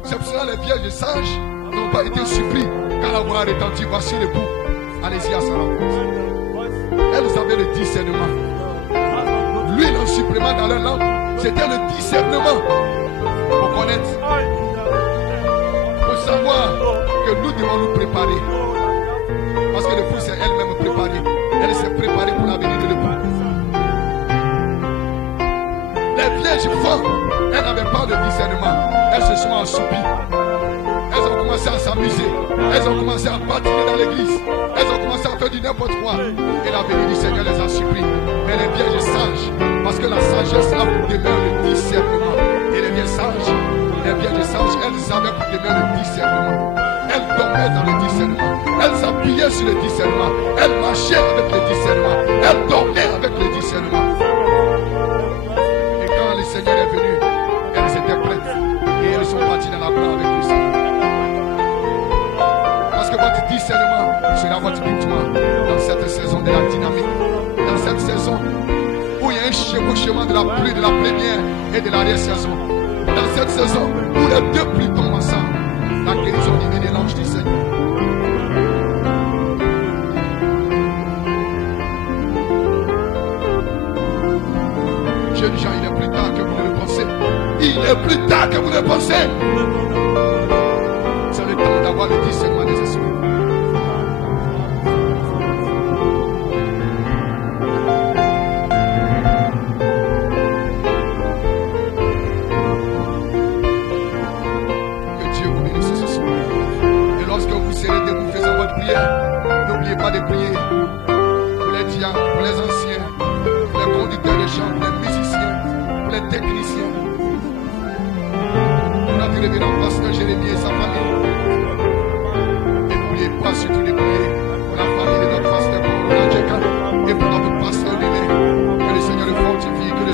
C'est pour cela les vierges sages n'ont pas été surpris qu'à la voix retentit, voici le bout. Allez-y à sa rencontre. Elles avaient le discernement. L'huile en supplément dans leur langue, c'était le discernement. Pour connaître. Pour savoir que nous devons nous préparer. Parce que l'épouse s'est elle-même préparée. Elle s'est préparée pour la venue de l'époux. Les vierges femmes, elles n'avaient pas de discernement. Elles se sont assoupies. Elles ont commencé à s'amuser. Elles ont commencé à patiner dans l'église. Elles ont commencé à faire du n'importe quoi. Et la venue du Seigneur les a surpris. Mais les vierges sages, parce que la sagesse a pour demeure le discernement. Et les vierges sages, elles avaient pour le discernement. Elle marchait avec le discernement. Elle dormait avec le discernement. Et quand le Seigneur est venu, elles étaient prêtes. Et elles sont parties dans la gloire avec le Seigneur. Parce que votre discernement sera votre victoire dans cette saison de la dynamique. Dans cette saison où il y a un chevauchement de la pluie, de la première et de l'arrière-saison. Dans cette saison où les deux pluies tombent ensemble. La guérison divine et l'ange du Seigneur. Jeunes gens, il est plus tard que vous ne le pensez. Il est plus tard que vous ne le pensez. C'est le temps d'avoir le discernement des esprits. N'oubliez pas de prier pour les diacres, pour les anciens, pour les conducteurs de chant, pour les musiciens, pour les techniciens. Pour notre révérend pasteur Jérémie et sa famille. Et n'oubliez pas surtout de prier pour la famille de notre pasteur Paul et pour notre pasteur lui-même. Que le Seigneur le fortifie, que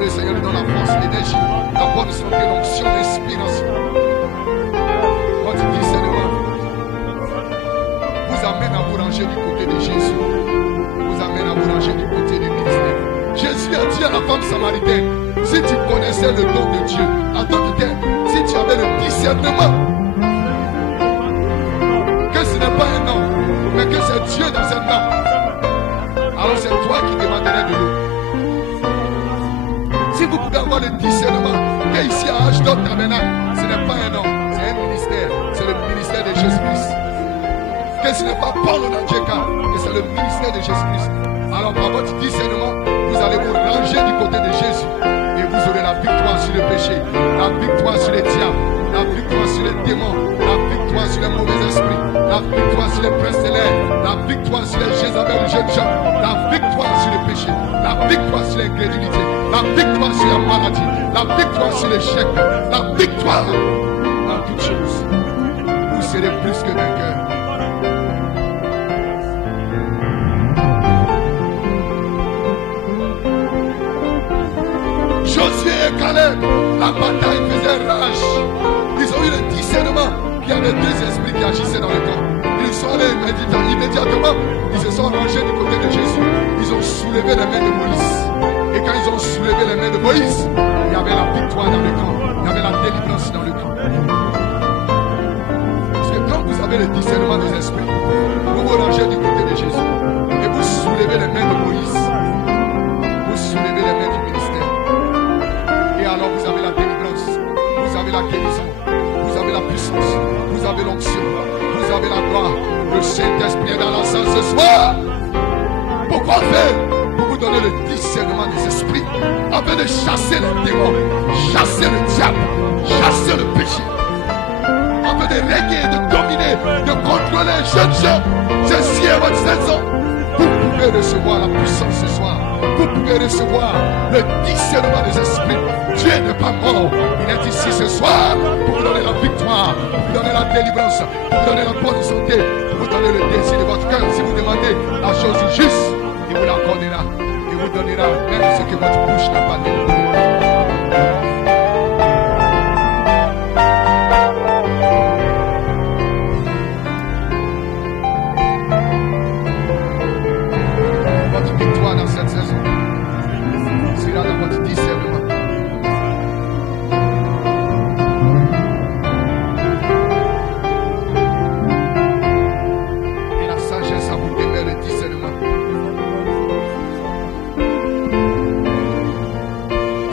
le Seigneur lui donne la force, l'énergie, la bonne santé, l'onction, l'inspiration. Votre discernement vous amène à vous ranger du côté de Jésus. Vous amène à vous ranger du côté du ministère. Jésus a dit à la femme samaritaine, si tu connaissais le don de Dieu, en d'autres termes, si tu avais le discernement, que ce n'est pas un homme, mais que c'est Dieu dans un homme, alors c'est toi qui demanderais de l'eau. Si vous pouvez avoir le discernement, qu'ici à Ashdod Tabernacle, ce n'est pas un homme, c'est un ministère, c'est le ministère de Jésus-Christ. Que ce n'est pas Paul Onanjeka, que c'est le ministère de Jésus-Christ. Alors par votre discernement, vous allez vous ranger du côté de Jésus et vous aurez la victoire sur le péché, la victoire sur les diables, la victoire sur les démons, la victoire sur les mauvais esprits, la victoire sur les princes de l'air, la victoire sur les Jézabel, les jeunes gens, la victoire sur le péché, la victoire sur l'incrédulité, la victoire sur la maladie, la victoire sur l'échec, la victoire dans toutes choses. Vous serez plus que vainqueurs. Josué et Caleb, la bataille faisait rage. Ils ont eu le discernement qu'il y avait deux esprits qui agissaient dans le camp. Ils sont allés immédiatement, ils se sont rangés du côté de Jésus. Ils ont soulevé les mains de Moïse. Et quand ils ont soulevé les mains de Moïse, il y avait la victoire dans le camp. Il y avait la délivrance dans le camp. Parce que quand vous avez le discernement des esprits, vous vous rangez du côté de Jésus. Et vous soulevez les mains de Moïse. Vous soulevez les mains du ministère. Et alors vous avez la délivrance, vous avez la guérison, vous avez la puissance, vous avez l'onction, vous avez la gloire. Le Saint-Esprit est dans la salle ce soir. Pourquoi faire? Pour vous donner le discernement des esprits, afin de chasser les démons, chasser le diable, chasser le péché, afin de régner, de dominer, de contrôler. Ceci est votre saison. Vous pouvez recevoir la puissance ce soir. Vous pouvez recevoir le discernement des esprits. Dieu n'est pas mort. Il est ici ce soir pour vous donner la victoire, pour vous donner la délivrance, pour vous donner la bonne santé, pour vous donner le désir de votre cœur. Si vous demandez la chose juste, il vous l'accordera. Il vous donnera même ce que votre bouche n'a pas demandé. Dans cette saison, sera dans votre discernement. Et la sagesse a vous donné le discernement.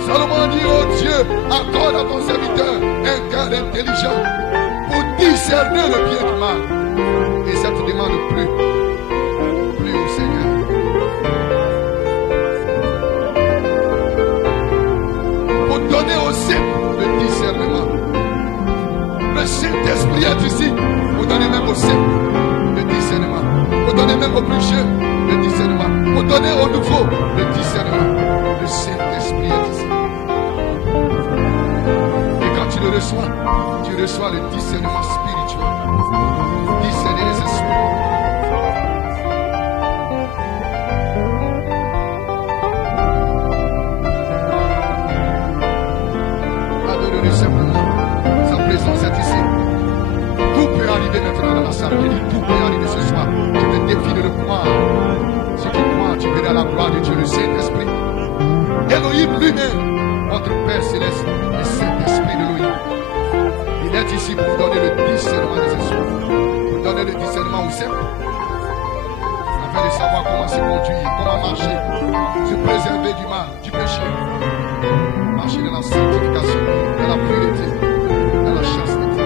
Salomon dit, oh Dieu, accorde à ton serviteur un cœur intelligent pour discerner le bien du mal. Et ça te demande plus au Seigneur. Donnez aux simples le discernement. Le Saint-Esprit est ici. Vous donnez même aux simples le discernement. Vous donnez même aux plus jeunes le discernement. Vous donnez aux nouveaux le discernement. Le Saint-Esprit est ici. Et quand tu reçois le discernement spirituel. Discerner les esprits. commences à te dire tout peut arriver ce soir. Tu te défies de le croire. Si tu crois, tu verras la gloire de Dieu, le Saint-Esprit. Elohim lui-même, notre Père Céleste, le Saint-Esprit d'Elohim. Il est ici pour vous donner le discernement des esprits. Pour donner le discernement aux simples. Afin de savoir comment se conduire, comment marcher, se préserver du mal, du péché. Marcher dans la sanctification, dans la pureté, dans la chasteté,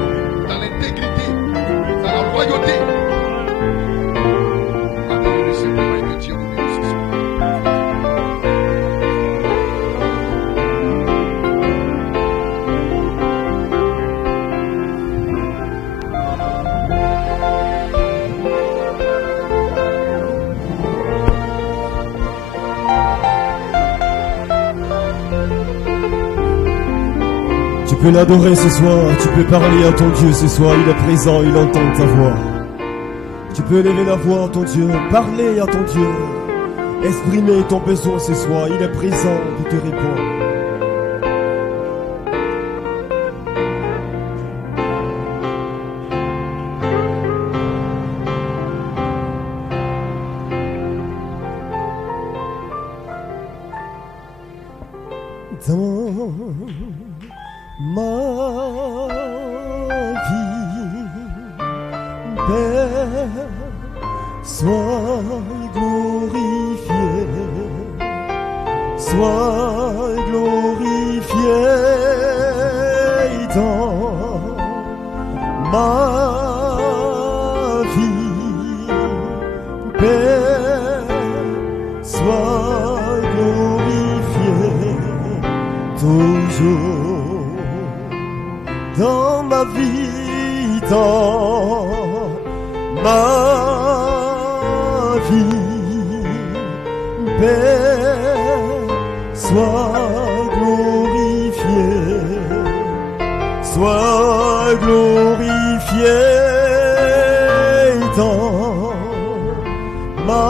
dans l'intégrité, dans la royauté. Adorez-le simplement et que Dieu vous bénisse ce soir. Tu peux l'adorer ce soir, tu peux parler à ton Dieu ce soir, il est présent, il entend ta voix. Tu peux élever la voix à ton Dieu, parler à ton Dieu, exprimer ton besoin ce soir, il est présent pour te répondre. Dans ma vie, Père, sois glorifié, sois glorifié dans ma vie, Père, sois glorifié toujours dans ma vie, dans ma vie, Père, sois glorifié, sois glorifié dans ma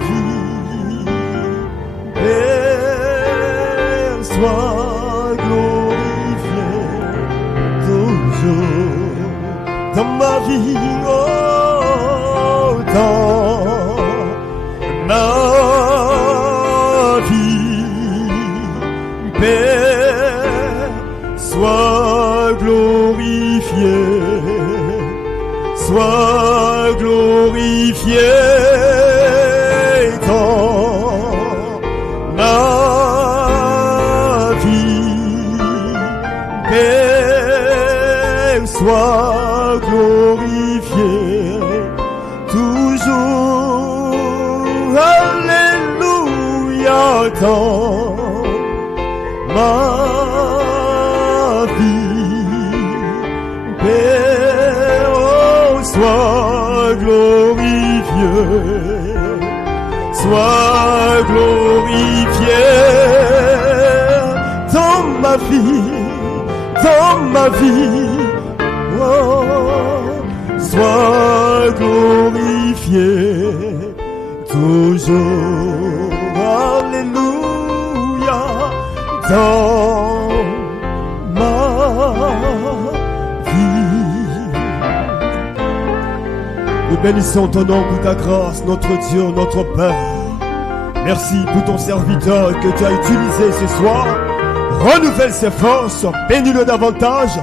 vie, Père, sois glorifié toujours dans ma vie, oh, dans ma vie, Père, sois glorifié, sois glorifié dans ma vie, Père, sois glorifié toujours, alléluia, dans ma vie, Père, oh, sois glorifié, sois glorifié dans ma vie, oh, sois glorifié toujours, alléluia, dans ma vie. Nous bénissons ton nom pour ta grâce, notre Dieu, notre Père. Merci pour ton serviteur que tu as utilisé ce soir. Renouvelle ses forces, bénis-le davantage,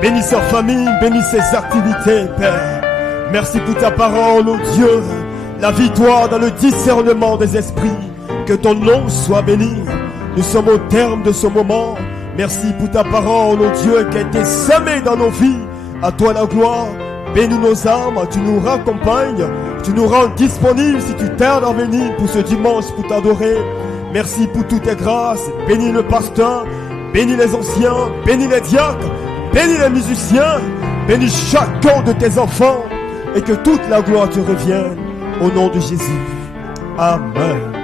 bénis sa famille, bénis ses activités, Père. Merci pour ta parole, oh Dieu, la victoire dans le discernement des esprits. Que ton nom soit béni. Nous sommes au terme de ce moment. Merci pour ta parole, oh Dieu, qui a été semée dans nos vies. À toi la gloire. Bénis nos âmes, tu nous raccompagnes, tu nous rends disponibles si tu tardes à venir pour ce dimanche pour t'adorer. Merci pour toutes tes grâces. Bénis le pasteur, bénis les anciens, bénis les diacres, bénis les musiciens, bénis chacun de tes enfants et que toute la gloire te revienne au nom de Jésus. Amen.